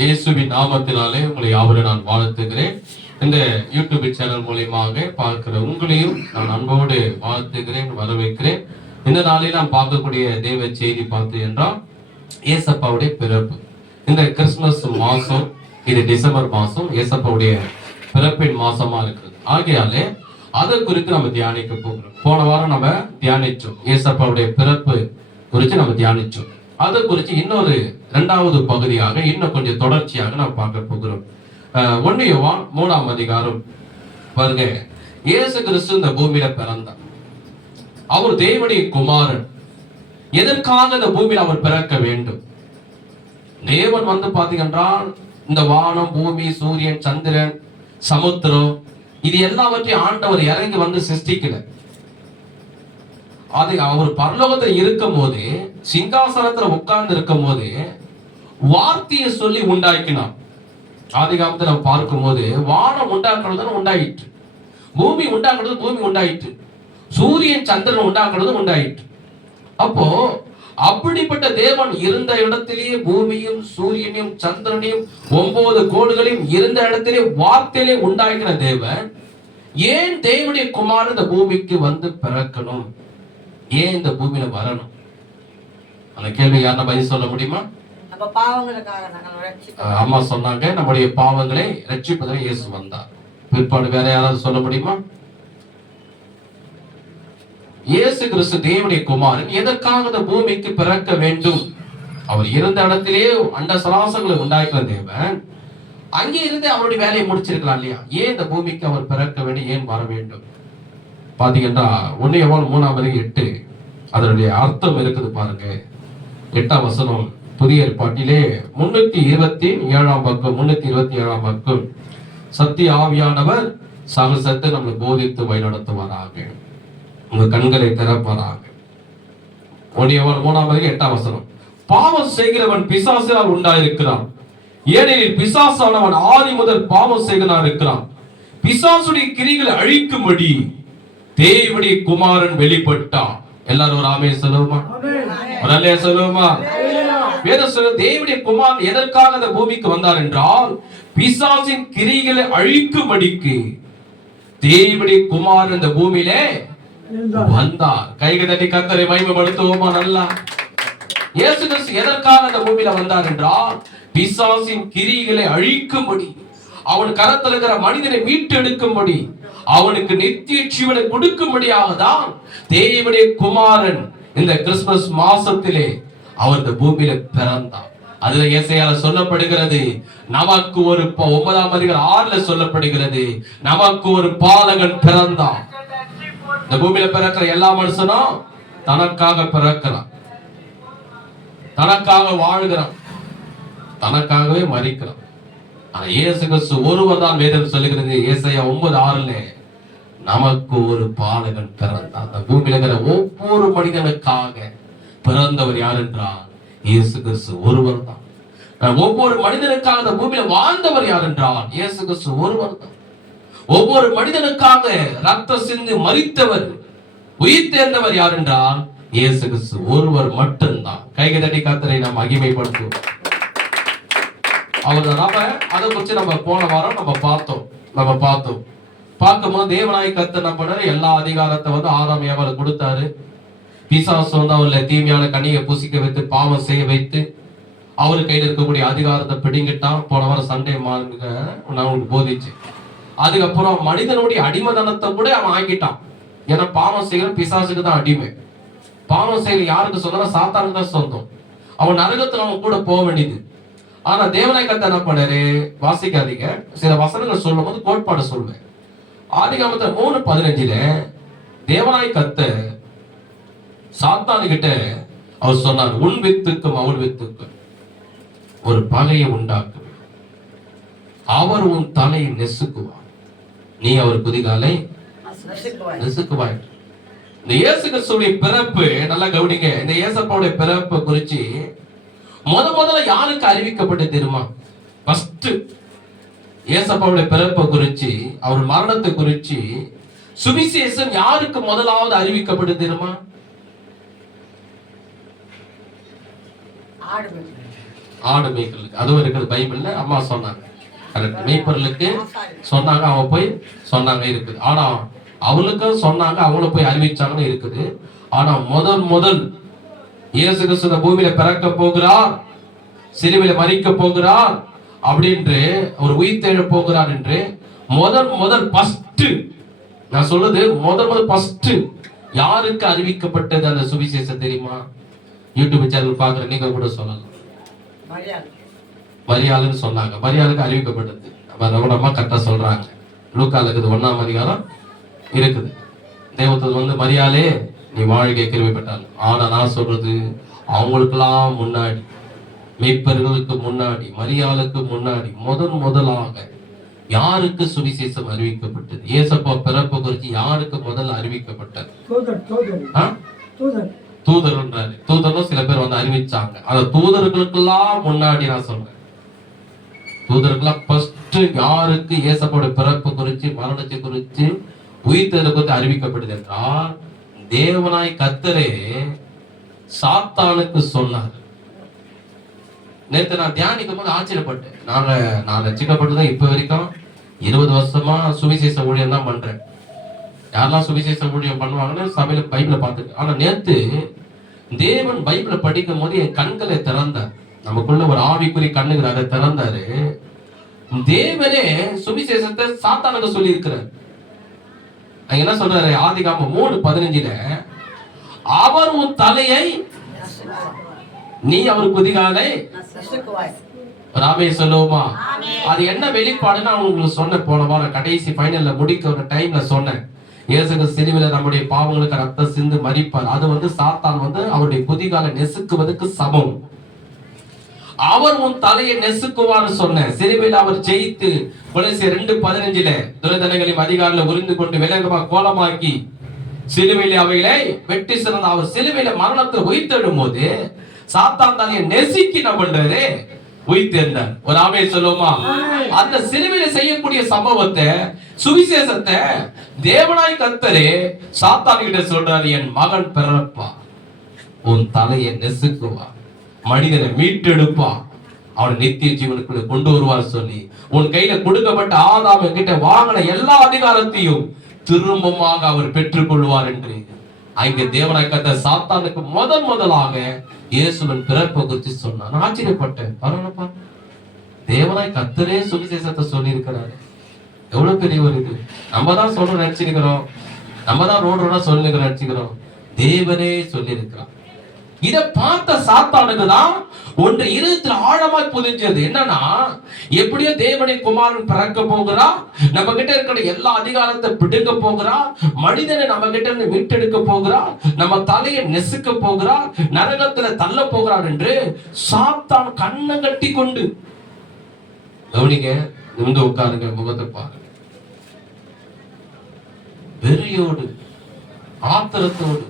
இயேசுவின் நாமத்தினாலே உங்களை யாவரும் நான் வாழ்த்துகிறேன். இந்த யூடியூப் சேனல் மூலியமாக பார்க்கிற உங்களையும் நான் அன்போடு வாழ்த்துகிறேன், வரவேற்கிறேன். இந்த நாளில் நாம் பார்க்கக்கூடிய தேவ செய்தி பார்த்து என்றால் ஏசப்பாவுடைய பிறப்பு. இந்த கிறிஸ்துமஸ் மாசம், இது டிசம்பர் மாசம், ஏசப்பாவுடைய பிறப்பின் மாசமா இருக்குது. ஆகையாலே அதை குறித்து நம்ம தியானிக்க போகிறோம். போன வாரம் நம்ம தியானிச்சோம், ஏசப்பாவுடைய பிறப்பு குறித்து நம்ம தியானிச்சோம். அதை குறித்து இன்னொரு 2வது பகுதியாக இன்னும் கொஞ்சம் தொடர்ச்சியாக நாம் பார்க்க போகிறோம். 1 யோவான் 3ஆம் அதிகாரம் பாருங்க. இயேசு கிறிஸ்து இந்த பூமியில பிறந்தார். அவர் தேவனுடைய குமாரன். எதற்காக இந்த பூமியில் அவர் பிறக்க வேண்டும்? தேவன் வந்து பாத்தீங்கன்னா இந்த வானம், பூமி, சூரியன், சந்திரன், சமுத்திரம், இது எல்லாவற்றையும் ஆண்டவர் இறங்கி வந்து சிருஷ்டிக்கல. அது அவர் பரலோகத்தில் இருக்கும் போது, சிங்காசனத்துல உட்கார்ந்து இருக்கும் போது வார்த்தையை சொல்லி உண்டாக்கினார். ஆதிகாமத்தை நம்ம பார்க்கும் போது வானம் உண்டாக்குறது உண்டாயிற்று, பூமி உண்டாக்குறது பூமி உண்டாயிற்று, சூரியன் சந்திரன் உண்டாக்குறது உண்டாயிற்று. அப்போ அப்படிப்பட்ட தேவன் இருந்த இடத்திலேயே பூமியும் சூரியனையும் சந்திரனையும் 9 கோள்களையும் இருந்த இடத்திலே வார்த்தையிலே உண்டாக்கின தேவன் ஏன் தேவனுடைய குமாரன் இந்த பூமிக்கு வந்து பிறக்கணும், ஏன் இந்த பூமியில வரணும்? அந்த கேள்வி யாருன்னா பதில் சொல்ல முடியுமா? அம்மா சொன்னாங்க, நம்முடைய பாவங்களை ரட்சிப்பதற்கு இயேசு வந்தார். பிற்பாடு வேற யாராவது சொல்ல முடியுமா? இயேசு கிறிஸ்து தேவனுடைய குமாரன் எதற்காக இந்த பூமிக்கு பிறக்க வேண்டும்? அவர் இருந்த இடத்திலேயே அண்ட சராசங்களை உண்டாக்கிற தேவன் அங்கே இருந்து அவருடைய வேலையை முடிச்சிருக்கலாம் இல்லையா? ஏன் இந்த பூமிக்கு அவர் பிறக்க வேண்டும், ஏன் வர வேண்டும்? பாத்தீங்கன்னா 1 யோவான் 3:8 அதனுடைய அர்த்தம் இருக்குது பாருங்க. 8ஆம் வசனம் புதிய ஏற்பாட்டிலே 327ஆம் பக்கம், 327ஆம் பக்கம். சத்திய ஆவியானவர் சகசத்தை நம்மை போதித்து வழிநடத்துவாராக, உங்க கண்களை திறப்பாராக. 1 யோவான் 3:8ஆம் வசனம். பாவம் செய்கிறவன் பிசாசினால் உண்டாயிருக்கிறான், ஏனெனில் பிசாசானவன் ஆதி முதல் பாவம் செய்கிறான் இருக்கிறான். பிசாசுடைய கிரிகளை அழிக்கும்படி தேவனுடைய குமாரன் வெளிப்பட்டான். எல்லாரும் ஒரு ஆமென் சொல்லுவோமா? ஒரு அல்லேலூயா சொல்லுவோமா? வேதம் சொல்லுது தேவனுடைய குமாரன் எதற்காக இந்த பூமிக்கு வந்தார் என்றால் பிசாசின் கிரிகளை அழிக்கும்படிக்கு தேவனுடைய குமாரன் இந்த பூமியிலே வந்தார். கைகளை தட்டி கர்த்தரை மகிமைப்படுத்துவோமா? நல்லா. இயேசு கிறிஸ்து எதற்காக இந்த பூமியில வந்தார் என்றால் பிசாசின் கிரிகளை அழிக்கும்படி, அவன் கரத்தில் இருக்கிற மனிதனை மீட்டெடுக்கும்படி, அவனுக்கு நித்திய ஜீவனை கொடுக்கும்படியாக தான் தேவனுடைய குமாரன் இந்த கிறிஸ்துமஸ் மாசத்திலே அவர் இந்த பூமியில பிறந்தார். அதுல ஏசாயால சொல்லப்படுகிறது, நமக்கு ஒரு 9ஆம் அதிகாரம் 6ல சொல்லப்படுகிறது, நமக்கு ஒரு பாலகன் பிறந்தான். இந்த பூமியில பிறக்கிற எல்லா மனுஷனும் தனக்காக பிறக்கிறான், தனக்காக வாழ்கிறான், தனக்காகவே மரிக்கிறான். ஆனா இயேசு கிறிஸ்து ஒருவர் தான் வேதம் சொல்லுகிறது. ஏசாயா 9:6ல நமக்கு ஒரு பாலகன் பிறந்தான். அந்த பூமியில இருக்கிற ஒவ்வொரு மனிதனுக்காக பிறந்தவர் யார் என்றால் இயேசு கிறிஸ்து ஒருவர் தான். ஒவ்வொரு மனிதனுக்காக இந்த பூமியில வாழ்ந்தவர் யார் என்றால் இயேசு கிறிஸ்து ஒருவர் தான். ஒவ்வொரு மனிதனுக்காக ரத்த சிந்தி மரித்தவர், உயிர் தேர்ந்தவர் யார் என்றால் இயேசு கிறிஸ்து ஒருவர் மட்டும்தான். கைகளை தட்டி கர்த்தரை நாம் மகிமைப்படுத்துவோம். அவர் நாம அதை குறித்து நம்ம போன வாரம் நம்ம பார்த்தோம். பார்க்கும்போது தேவனாய் கர்த்தர் என்ன பண்ணாரு, எல்லா அதிகாரத்தை வந்து ஆதாம் ஏவாளுக்கு கொடுத்தாரு. பிசாசு வந்து அவர்ல தீமையான கனியை புசிக்க வைத்து பாவம் செய்ய வைத்து அவரு கையில் இருக்கக்கூடிய அதிகாரத்தை பிடிங்கிட்டான். போன வாரம் சண்டே நான் உங்களுக்கு போதிச்சு. அதுக்கப்புறம் மனிதனுடைய அடிமைதனத்தை கூட அவன் ஆக்கிட்டான். ஏன்னா பாவம் செய்கிற பிசாசுக்கு தான் அடிமை. பாவம் செய்கிற யாருக்கு சொந்தம்? சாத்தானுக்கு தான் சொந்தம். அவன் நரகத்துல அவன் கூட போக வேண்டியது. ஆனா தேவனாய் கர்த்தர் என்ன பண்ணாரு, வாசிக்காதீங்க, சில வசனங்கள் சொல்லும் போது கோட்பாடு சொல்லுவேன். ஆதிகாமத்துல 3:15 தேவனாய் கர்த்தர் சாத்தானுகிட்ட அவர் சொன்னார், உன் வித்துக்கும் அவள் வித்துக்கும் ஒரு பகையை உண்டாக்கு, அவர் உன் தலையை நெசுக்குவார், நீ அவர் குதிகாலை நெசுக்குவாய். இந்த இயேசு கிறிஸ்துவின் பிறப்பு நல்லா கவனிங்க. இந்த இயேசப்பாவுடைய பிறப்பு குறித்து முதல்ல யாருக்கு அறிவிக்கப்பட்டு தெரியுமா? ஃபர்ஸ்ட் இயேசப்பாவுடைய பிறப்பு குறித்து, அவர் மரணத்தை குறித்து சுவிசேஷம் யாருக்கு முதலாவது அறிவிக்கப்பட்டு தெரியுமா? ஆடு மேய்ப்பர்களுக்கு அதுவும் இருக்குது பைபிள்ல. அம்மா சொன்னாங்க கரெக்ட், மேய்ப்பர்களுக்கு சொன்னாங்க, அவங்க போய் சொன்னாங்க இருக்குது. ஆனா அவளுக்கும் சொன்னாங்க, அவங்களும் போய் அறிவிச்சாங்கன்னு இருக்குது. ஆனா முதல் இயேசு கிறிஸ்து இந்த பூமியில பிறக்க போகிறார், சிலுவையில மரிக்க போகிறார் அப்படின்று, ஒரு உயிர்த்தெழ போகிறார் என்று முதல் ஃபர்ஸ்ட், நான் சொல்றது முதல் ஃபர்ஸ்ட் யாருக்கு அறிவிக்கப்பட்டது அந்த சுவிசேஷம் தெரியுமா? யூடியூப் சேனல் பாக்குற நீங்க கூட சொல்லலாம், மரியாளுன்னு சொன்னாங்க. மரியாளுக்கு அறிவிக்கப்பட்டது. ரமணம்மா கரெக்டா சொல்றாங்க. லூக்கால இருக்குது 1ஆம் அதிகாரம் இருக்குது. தேவதூதன் வந்து மரியாளே நீ வாழ்க்கை கிருபைப்பட்டாள். ஆனா நான் சொல்றது அவங்களுக்கெல்லாம் முன்னாடி, மேய்ப்பர்களுக்கு முன்னாடி, மரியாளுக்கு முன்னாடி முதலாக யாருக்கு சுவிசேஷம் அறிவிக்கப்பட்டது? ஏசப்பா பிறப்பு குறித்து யாருக்கு முதல்ல அறிவிக்கப்பட்டது? தூதர்ன்றாரு. தூதரும் சில பேர் வந்து அறிவிச்சாங்க. அந்த தூதர்களுக்கெல்லாம் முன்னாடி நான் சொல்றேன், தூதர்கள்லாம் ஃபர்ஸ்ட் யாருக்கு ஏசப்பாவோட பிறப்பு குறித்து, மரணத்தை குறித்து, உயிர்த்தெழுதலை குறித்து அறிவிக்கப்பட்டது என்றால் தேவனாய் கர்த்தரே சாத்தானுக்கு சொன்னார். நேற்று நான் தியானிக்கும் போது ஆச்சரியப்பட்டேன். நான் ரட்சிக்கப்பட்டதான் இப்ப வரைக்கும் 20 வருஷமா சுவிசேஷ ஊழியம் தான் பண்றேன். யாரெல்லாம் சுவிசேஷ ஊழியம் பண்ணுவாங்கன்னு சபையில பைபிளை பார்த்துருக்கேன். ஆனா நேத்து தேவன் பைபிளை படிக்கும் போது என் கண்களை திறந்தார். நமக்குள்ள ஒரு ஆவிக்குறி கண்ணுங்கிற அதை திறந்தாரு. தேவனே சுவிசேஷத்தை சாத்தானுக்கு சொல்லி இருக்கிறார். என்ன சொல்றாரு? ஆதிகாமம் 3:15 அவர் உன் தலையை, நீ அவர் குதிகாலை ராமே சொல்லுவோமா? அது என்ன வெளிப்பாடுன்னு உங்களுக்கு சொன்ன போன வாரம் கடைசி ஃபைனல்ல முடிக்க ஒரு டைம்ல சொன்னேன். இயேசு சிலுவையில நம்முடைய பாவங்களுக்கு ரத்தம் சிந்து மரிப்பார். அது வந்து சாத்தான் வந்து அவருடைய குதிகாலை நெசுக்குவதற்கு சமம். அவர் உன் தலையை நெசுக்குவான்னு சொன்ன. சிலுவையில் அவர் ஜெயித்து கொலைசியர் 2:15 துரைதனங்களின் அதிகாரில உரிந்து கொண்டு விலங்கமா கோலமாக்கி சிலுவையில அவைகளை வெட்டி சிறந்த அவர் சிலுவையில மரணத்தை உயிர்த்தெழும் போது சாத்தான் தலையை நெசுக்கி என்ன பண்றாரு? உயிர்த்தெழுந்தார். ஒரு ஆமே சொல்லுவோமா? அந்த சிலுவையில செய்யக்கூடிய சம்பவத்தை, சுவிசேஷத்தை தேவனாய் கர்த்தரே சாத்தான் கிட்ட சொல்றாரு, என் மகன் பிறப்பா, உன் தலையை நெசுக்குவா, மனிதனை மீட்டெடுப்பா, அவனை நித்திய ஜீவனுக்குள்ள கொண்டு வருவார் சொல்லி உன் கையில கொடுக்கப்பட்ட ஆதாம் கிட்ட வாங்கின எல்லா அதிகாரத்தையும் திரும்பமாக அவர் பெற்றுக் கொள்வார் என்று அங்க தேவனாய் கர்த்தர் சாத்தானுக்கு முதலாக இயேசுவின் பிறப்பை குறித்து சொன்னார். நான் ஆச்சரியப்பட்டேன். பரவாயில்லப்பா, தேவனாய் கர்த்தரே சுவிசேஷத்தை சொல்லி இருக்கிறாரு. எவ்வளவு பெரிய ஒரு இது. நம்ம தான் சொல்றோம் நினைச்சுக்கிறோம், நம்ம தான் ரோடு சொல்லி நினைச்சுக்கிறோம். தேவனே சொல்லி இருக்கிறார். இதை பார்த்த சாத்தானுக்கு தான் ஒன்று இருதயத்துல ஆழமாய் புதிஞ்சது. என்னன்னா, எப்படியோ தேவனை குமாரன் பிறக்க போகிறா, நம்ம கிட்ட இருக்கிற எல்லா அதிகாரத்தை பிடுங்க போகிறா, மனிதனை நம்ம கிட்ட இருந்து மீட்டெடுக்க போகிறா, நம்ம தலையை நெசுக்க போகிறா, நரகத்துல தள்ள போகிறார் என்று சாத்தான் கண்ணை கட்டி கொண்டு, கவனிங்க, நிமிந்து உட்காருங்க, முகத்தை பாருங்க, வெறியோடு, ஆத்திரத்தோடு,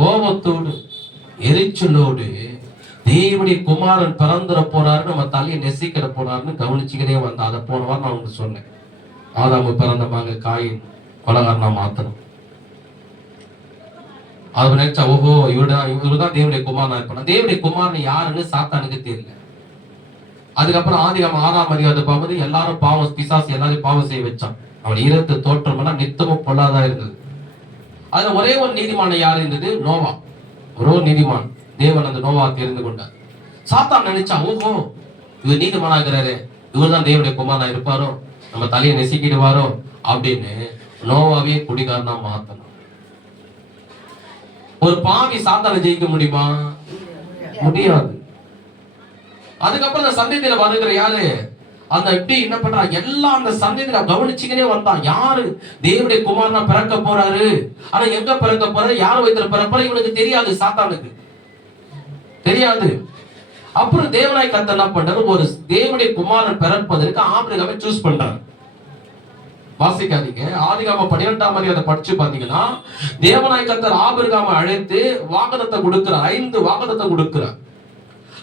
கோபத்தோடு, எரிச்சலோடு தேவனுடைய குமாரன் பிறந்துட போறாரு, நம்ம தலையை நெசிக்கிற போறாருன்னு கவனிச்சுக்கிட்டே வந்தா. அதை போன வாரம் நான் உங்களுக்கு சொன்னேன். ஆதாமு பிறந்தமாங்க காயின் கொலகாரனா மாத்தணும். அது நினைச்சா, ஓஹோ இவருதான் தேவனுடைய குமாரனா இருப்பான். தேவனுடைய குமாரன் யாருன்னு சாத்தானுக்கு தெரியல. அதுக்கப்புறம் ஆதிகாமம் 6ஆம் அதிகாரத்தை பார்க்கும்போது எல்லாரும் பாவம், பிசாசு எல்லாரையும் பாவம் செய்ய வச்சான். அவன் இருத்த தோற்றம் எல்லாம் நித்தமும் பொல்லாதா இருந்தது. அதுல ஒரே ஒரு நீதிமான யார் இருந்தது? நோவா. ஒரு நீதிமான். தேவன் அந்த நோவா தெரிந்து கொண்டார். சாத்தான் நினைச்சா, ஓஹோ இவர் நீதிமானாகிறாரு, இவர் தான் தேவனுடைய குமாரனா இருப்பாரோ, நம்ம தலையை நெசிக்கிடுவாரோ அப்படின்னு நோவாவே குடிகாரனா மாத்தணும். ஒரு பாவி சாத்தானை ஜெயிக்க முடியுமா? முடியாது. அதுக்கப்புறம் அந்த சந்ததியில வருகிற யாரு, அந்த எப்படி என்ன பண்றா, எல்லாம் அந்த சந்ததியில கவனிச்சுக்கினே வந்தான். யாரு தேவனுடைய குமாரனா பிறக்க போறாரு, ஆனா எங்க பிறக்க போறாரு, யார் வயித்துல பிறப்பாரு இவனுக்கு தெரியாது, சாத்தானுக்கு தெரியாது. அப்புறம் தேவனாய் கர்த்தர் என்ன பண்றாரு, ஒரு தேவனுடைய குமாரன் பிறப்பதற்கு ஆபிரகாமை சூஸ் பண்றாரு. வாசிக்காதீங்க, ஆதிகாமம் 12ஆம் அதிகாரத்தை படிச்சு பாத்தீங்கன்னா, தேவனாய் கர்த்தர் ஆபிரகாமை அழைத்து வாக்குத்தத்தம் கொடுக்கிறார். 5 வாக்குத்தத்தம் கொடுக்கிறார்.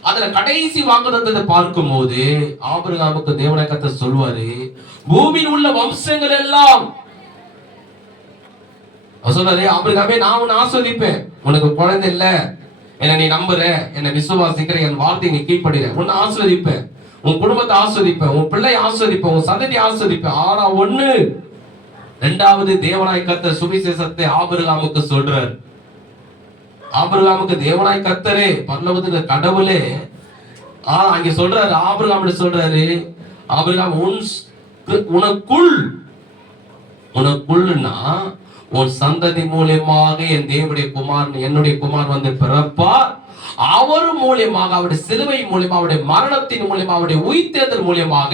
அதுல கடைசி வாக்குத்தத்தத்தை பார்க்கும் போது ஆபிரகாமுக்கு தேவனாய் கர்த்தர் சொல்வாரு, பூமியில் உள்ள வம்சங்கள் எல்லாம் சொல்றாரு, ஆபிரகாமே நான் உன்னை ஆஸ்வதிப்பேன், உனக்கு குழந்தை இல்ல, என்ன நீ நம்புற, என்ன விசுவாசிக்கிற, என் வார்த்தை நீ கீழ்ப்படுற, உன்னை ஆஸ்வதிப்பேன், உன் குடும்பத்தை ஆஸ்வதிப்பேன், உன் பிள்ளை ஆஸ்வதிப்பேன், உன் சந்ததி ஆஸ்வதிப்பேன். ஆனா ஒண்ணு, இரண்டாவது தேவனாய் கர்த்தர் சுவிசேஷத்தை ஆபிரகாமுக்கு சொல்றார். ஆபிரகாமுக்கு தேவனாய் கர்த்தரே பரலோகத்துக்கு கடவுளே அங்க சொல்றாரு, ஆபிரகாம் சொல்றாரு, ஆபிரகாம் உனக்குள்னா உன் சந்ததி மூலியமாக என் தேவனுடைய குமாரன், என்னுடைய குமார் வந்து பிறப்பார். அவர் மூலியமாக, அவருடைய சிலுவை மூலியமாக, அவருடைய மரணத்தின் மூலியமாக, அவருடைய உயிர்த்தெழுதல் மூலியமாக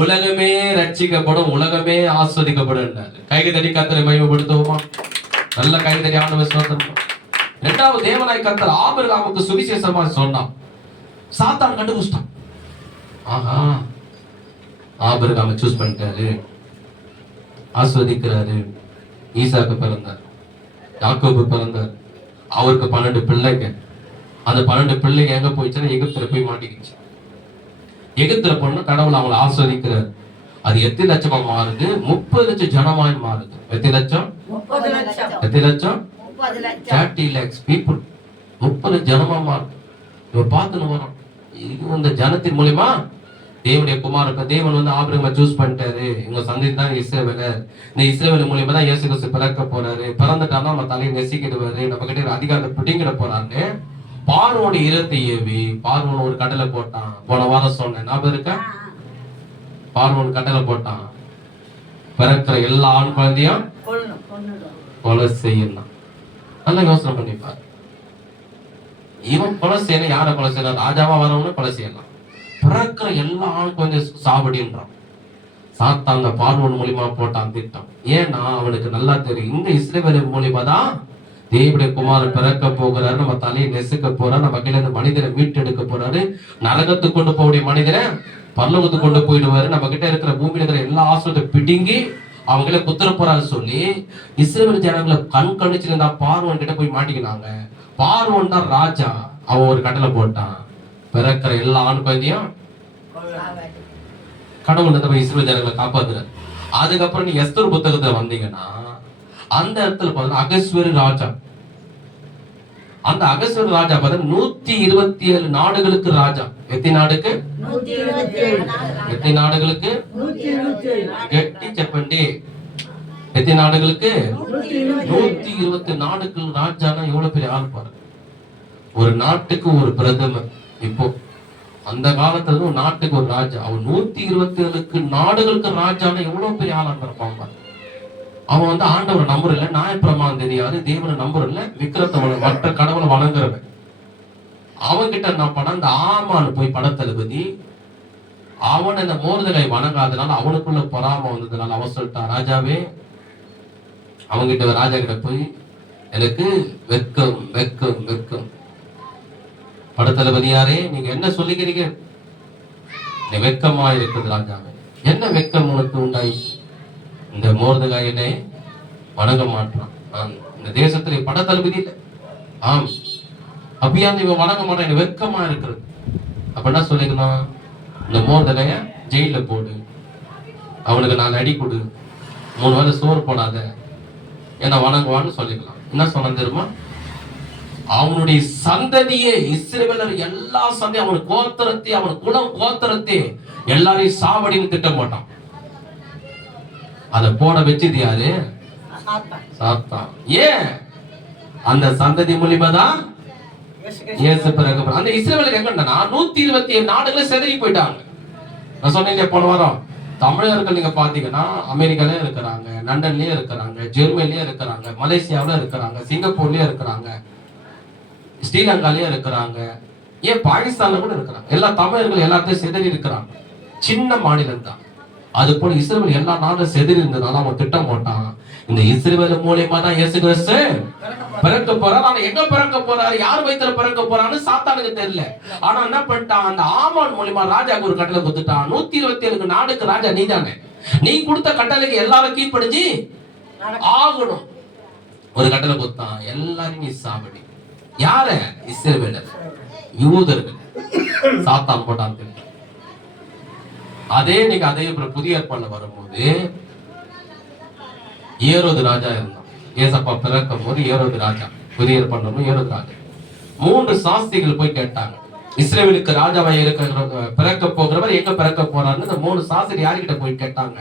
உலகமே ரட்சிக்கப்படும், உலகமே ஆஸ்வதிக்கப்படும். கைக்கு தட்டி கர்த்தரை மகிமைப்படுத்துவோமா? நல்ல கைக்கு தட்டி ஆண்டவரை ஸ்தோத்திரம். இரண்டாவது தேவனாய் கர்த்தர் ஆபிரகாமுக்கு சுவிசேஷமா சொன்னான். சாத்தான் கண்டுபிடிச்சிட்டான். ஆஹா, ஆபிரகாமை சூஸ் பண்ணிட்டாரு, ஆஸ்வதிக்கிறாரு. ஈசாக்கு பிறந்தார், யாக்கோபு பிறந்தார், அவருக்கு 12 பிள்ளைங்க. அந்த 12 பிள்ளைங்க எங்க போயிடுச்சுன்னா எகிப்துல போய் மாட்டிக்கிச்சு. எகிப்துல போன கடவுள் அவங்களை ஆஸ்வதிக்கிறார். அது எத்தனை லட்சமா மாறுது? 30 லட்சம் ஜனமாய் மாறுது. எத்தனை லட்சம்? 30 லட்சம் 30 lakhs people. 30 ஜனமா மாறுது. இவன் பார்த்துன்னு வரோம். இந்த ஜனத்தின் மூலியமா தேவனுடைய குமாரன், தேவன் வந்து ஆபிரகாமை சூஸ் பண்ணிட்டாரு. இவங்க சந்ததி தான் இஸ்ரவேலர். இந்த இஸ்ரவேல் மூலியமா தான் இயேசு கிறிஸ்து பிறக்க போறாரு. பிறந்துட்டாருன்னா நம்ம தலையை நெசிக்கிடுவாரு, நம்ம கிட்ட அதிகாரத்தை பிடிங்கிட போறாருன்னு பார்வோனுடைய இருத்தை ஏவி பார்வோன் ஒரு கடலை போட்டான். போன வாரம் சொன்னேன், ஞாபகம் இருக்கா? பார்வோன் கடலை போட்டான். பிறக்கிற எல்லா ஆண் குழந்தையும் கொலை செய்யலாம். நல்லா யோசனை பண்ணிப்பாரு. இவன் கொலை செய்யணும். யாரை கொலை செய்யலாம்? ராஜாவா வரவனு கொலை செய்யலாம். பிறக்கிற எல்லா ஆண் குழந்தையும் சாவடின்றான். சாத்தாங்க பார்வோன் மூலியமா போட்டான் திட்டம். ஏன்னா அவனுக்கு நல்லா தெரியும், இந்த இஸ்ரவேல் மூலியமா தான் தேவனுடைய குமாரன் பிறக்க போகிறாரு, நம்ம தலையை நெசுக்க போறாரு, நம்ம கையில இருந்து மனிதரை மீட்டெடுக்க போறாரு, நரகத்துக்கு கொண்டு போகக்கூடிய மனிதரை பரலோகத்துக்கு கொண்டு போயிடுவாரு, நம்ம கிட்ட இருக்கிற பூமியில இருக்கிற எல்லா ஆசிரியத்தை பிடுங்கி அவங்கள குத்துற போறாரு சொல்லி இஸ்ரவேல் ஜனங்களை கண்காணிச்சிருந்தா பார்வோன் கிட்ட போய் மாட்டிக்கினாங்க. பார்வோன் தான் ராஜா. அவன் ஒரு கடலை போட்டான். பிறக்கிற எல்லா ஆண் குழந்தையும் கடவுள் இஸ்ரவேல் ஜனங்களை காப்பாத்துறாரு. அதுக்கப்புறம் நீ எஸ்தர் புத்தகத்துல வந்தீங்கன்னா அந்த இடத்துல பார்த்தா அகஸ்வேரு ராஜா. அந்த அகஸ்வேரு ராஜா பார்த்தா 127 நாடுகளுக்கு ராஜா. எத்தனை நாடுக்கு? 127. எத்தனை நாடுகளுக்கு? 127. கெட்டி செப்பண்டி. எத்தனை நாடுகளுக்கு? 120 நாடுகள் ராஜானா எவ்வளவு பெரிய ஆள் பாரு. ஒரு நாட்டுக்கு ஒரு பிரதமர். இப்போ அந்த காலத்துல ஒரு நாட்டுக்கு ஒரு ராஜா. அவன் 127 நாடுகளுக்கு ராஜானா எவ்வளவு பெரிய ஆளா இருப்பான் பாரு. அவன் வந்து ஆண்டவரை நம்புற இல்ல, நியாயப்பிரமாணம் தெரியாது, தேவனை நம்புற இல்ல, விக்கிரத்தை மற்ற கடவுளை வணங்குறவன். அவன் கிட்ட என்ன பண்ணா, அந்த ஆமான் போய் படத்தளபதி அவன் இந்த மோர்தலை வணங்காதனால அவனுக்குள்ள பொறாம வந்ததுனால அவன் சொல்லிட்டான், ராஜாவே அவன்கிட்ட ராஜா கிட்ட போய் எனக்கு வெக்கம் வெக்கம் வெக்கம். படத்தளபதியாரே நீங்க என்ன சொல்லிக்கிறீங்க? வெக்கமா இருக்குது ராஜாவே. என்ன வெக்கம் உனக்கு உண்டாயி? இந்த மோர்தகாயனை வணங்க மாட்டான். இந்த தேசத்துல படத்தளபதி இல்லை. ஆம், அப்படியா இவன் வணங்க மாட்டான், எனக்கு வெக்கமா இருக்கிறது. அப்ப என்ன சொல்லிக்கணும்? இந்த மோர்தகாய ஜெயில போடு, அவனுக்கு 4 அடி கொடு, 3 வேளை சோறு போடாத, என்ன வணங்குவான்னு சொல்லிக்கலாம். என்ன சொன்ன தெரியுமா? அவனுடைய சந்ததியே இஸ்ரவேலர் எல்லா சந்தையும் அவன் கோத்திரத்தை, அவன் குலம் கோத்திரத்தை எல்லாரையும் சாவடின்னு திட்டம் போட்டான். அதை போட வச்சது யாரு? சாத்தான். ஏன்? அந்த சந்ததி மூலியமா தான் இயேசு பிறகு. அந்த இஸ்ரவேலுக்கு எங்கன்னா 127 நாடுகளை சிதறி போயிட்டாங்க. நான் சொன்னேன் போன வாரம், தமிழர்கள் நீங்க பாத்தீங்கன்னா அமெரிக்காலயே இருக்கிறாங்க, லண்டன்லயே இருக்கிறாங்க, ஜெர்மனிலயே இருக்கிறாங்க, மலேசியாவில இருக்கிறாங்க, சிங்கப்பூர்லயே இருக்கிறாங்க, ஸ்ரீலங்காலயே இருக்கிறாங்க, ஏன் பாகிஸ்தான்ல கூட இருக்கிறாங்க. எல்லா தமிழர்கள் எல்லாத்தையும் சிதறி இருக்கிறாங்க. சின்ன மாநிலம் தான். அது போல இஸ்ரவேல் எல்லா நாடும் செதிரி இருந்ததுனால அவன் திட்டம் போட்டான். இந்த இஸ்ரவேல் மூலியமா தான் இயேசு கிறிஸ்து பிறக்க போறார். ஆனா எங்க பிறக்க போறாரு, யார் வயித்துல பிறக்க போறான்னு சாத்தானுக்கு தெரியல. ஆனா என்ன பண்ணிட்டான், அந்த ஆமான் மூலியமா ராஜாக்கு ஒரு கட்டளை கொடுத்துட்டான். 127 நாடுக்கு ராஜா நீ தானே, நீ கொடுத்த கட்டளைக்கு எல்லாரும் கீழ்ப்படிஞ்சு ஆகணும். ஒரு கட்டளை கொடுத்தான், எல்லாரும் நீ சாவடி. யார? இஸ்ரவேலர், யூதர்கள். சாத்தான் போட்டான். அதே நீங்க அதே புதிய ஏற்பாடுல வரும்போது ஏரோது ராஜா இருந்தான். ஏசப்பா பிறக்கும் போது ஏரோது ராஜா, புதிய ஏற்பாடு ஏரோது ராஜா. 3 சாஸ்திரிகள் போய் கேட்டாங்க, இஸ்ரவேலுக்கு ராஜாவாய் பிறக்க போகிறவர் எங்க பிறக்க போறாருன்னு இந்த 3 சாஸ்திரி யாருக்கிட்ட போய் கேட்டாங்க?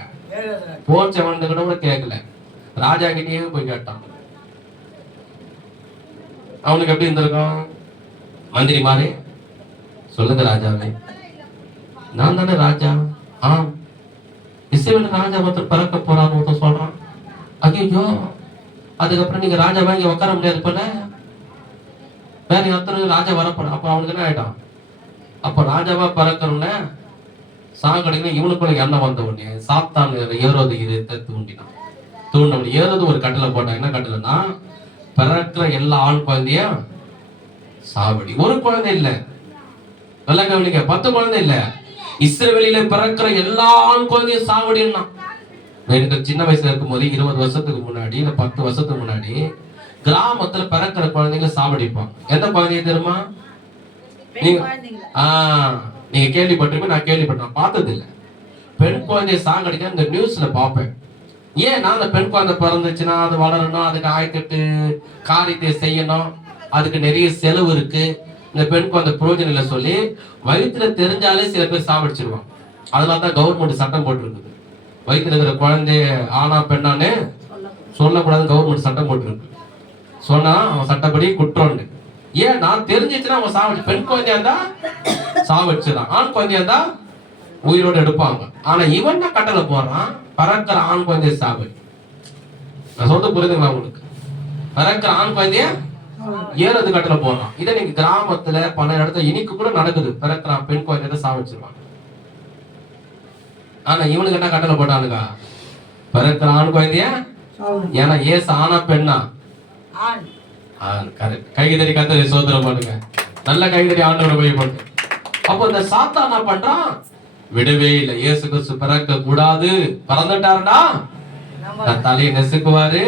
போச்சவன் கூட கேட்கல, ராஜா கிட்டயே போய் கேட்டான். அவனுக்கு எப்படி இருந்திருக்கும்? மந்திரி மாதிரி, சொல்லுங்க ராஜாவே, நான் தானே ராஜா. இஸ்ரவேல் ராஜா ஒருத்தர் பிறக்க போறான்னு ஒருத்தர் சொல்றான். ஐயோ, அதுக்கப்புறம் நீங்க ராஜாவா இங்க உட்கார முடியாது போல, வேற ஒருத்தர் ராஜா வரப்போற. அப்ப அவனுக்கு என்ன ஆயிட்டான்? அப்ப ராஜாவா பிறக்கணும்னு சாகடிக்கணும். இவனுக்குள்ள எண்ணம் வந்த உடனே சாத்தான் ஏரோது இருத்தை தூண்டினான். தூண்டவன் ஏரோது ஒரு கட்டளை போட்டான். என்ன கட்டளைன்னா, பிறக்கிற எல்லா ஆண் குழந்தையும் சாவடி. ஒரு குழந்தை இல்ல, நல்ல கவனிக்க, 10 குழந்தை இல்ல, இஸ்ரவேலில பிறக்கிற எல்லா ஆண் குழந்தையும் சாவடின்னா. எனக்கு சின்ன வயசுல இருக்கும் போது 20 வருஷத்துக்கு முன்னாடி இல்ல 10 வருஷத்துக்கு முன்னாடி கிராமத்துல பிறக்கிற குழந்தைங்க சாவடிப்பான். எந்த குழந்தைய தெரியுமா? நீங்க கேள்விப்பட்டிருப்பீங்க, நான் கேள்விப்பட்டேன், பார்த்தது இல்லை. பெண் குழந்தைய சாகடிக்க இந்த நியூஸ்ல பார்ப்பேன். ஏன்னா அந்த பெண் குழந்தை பிறந்துச்சுன்னா அது வளரணும், அதுக்கு ஆயக்கட்டு காரியத்தை செய்யணும், அதுக்கு நிறைய செலவு இருக்கு, இந்த பெண் குழந்தை பிரயோஜனம் இல்லை சொல்லி வயிற்றுல தெரிஞ்சாலே சில பேர் சாவடிச்சிருவாங்க. அதனாலதான் கவர்மெண்ட் சட்டம் போட்டிருக்குது, வயிற்றுல இருக்கிற குழந்தைய ஆனா பெண்ணான்னு சொல்லக்கூடாது. கவர்மெண்ட் சட்டம் போட்டிருக்கு, சொன்னா அவன் சட்டப்படி குற்றம்னு. ஏன் நான் தெரிஞ்சிச்சுன்னா அவன் சாவடி, பெண் குழந்தையா இருந்தா சாவடிச்சுதான், ஆண் குழந்தையா இருந்தா உயிரோடு எடுப்பாங்க. ஆனா இவன் தான் கட்டளை போடுறான், பறக்கிற ஆண் குழந்தைய சாவடி. நான் சொல்றது புரியுதுங்களா உங்களுக்கு? பறக்கிற ஆண் குழந்தைய ஏறது கட்டளை போடுறான். இதை நீங்க கிராமத்துல பல இடத்துல இன்னைக்கு கூட நடக்குது, பிறக்கிறான் பெண் குழந்தைய சாவடிச்சிருவாங்க. ஆனா இவனுக்கு என்ன கட்டளை போட்டானுங்க? பிறக்கிற ஆண் குழந்தைய. ஏன்னா ஏசு ஆனா பெண்ணா? கைதறி கத்தரி சோதரம் பண்ணுங்க, நல்ல கைதறி ஆண்டோட போய் பண்ணு. அப்போ இந்த சாத்தான் என்ன பண்றான்? விடவே இல்லை. இயேசு கிறிஸ்து பிறக்க கூடாது, பறந்துட்டாருன்னா தலையை நெசுக்குவாரு,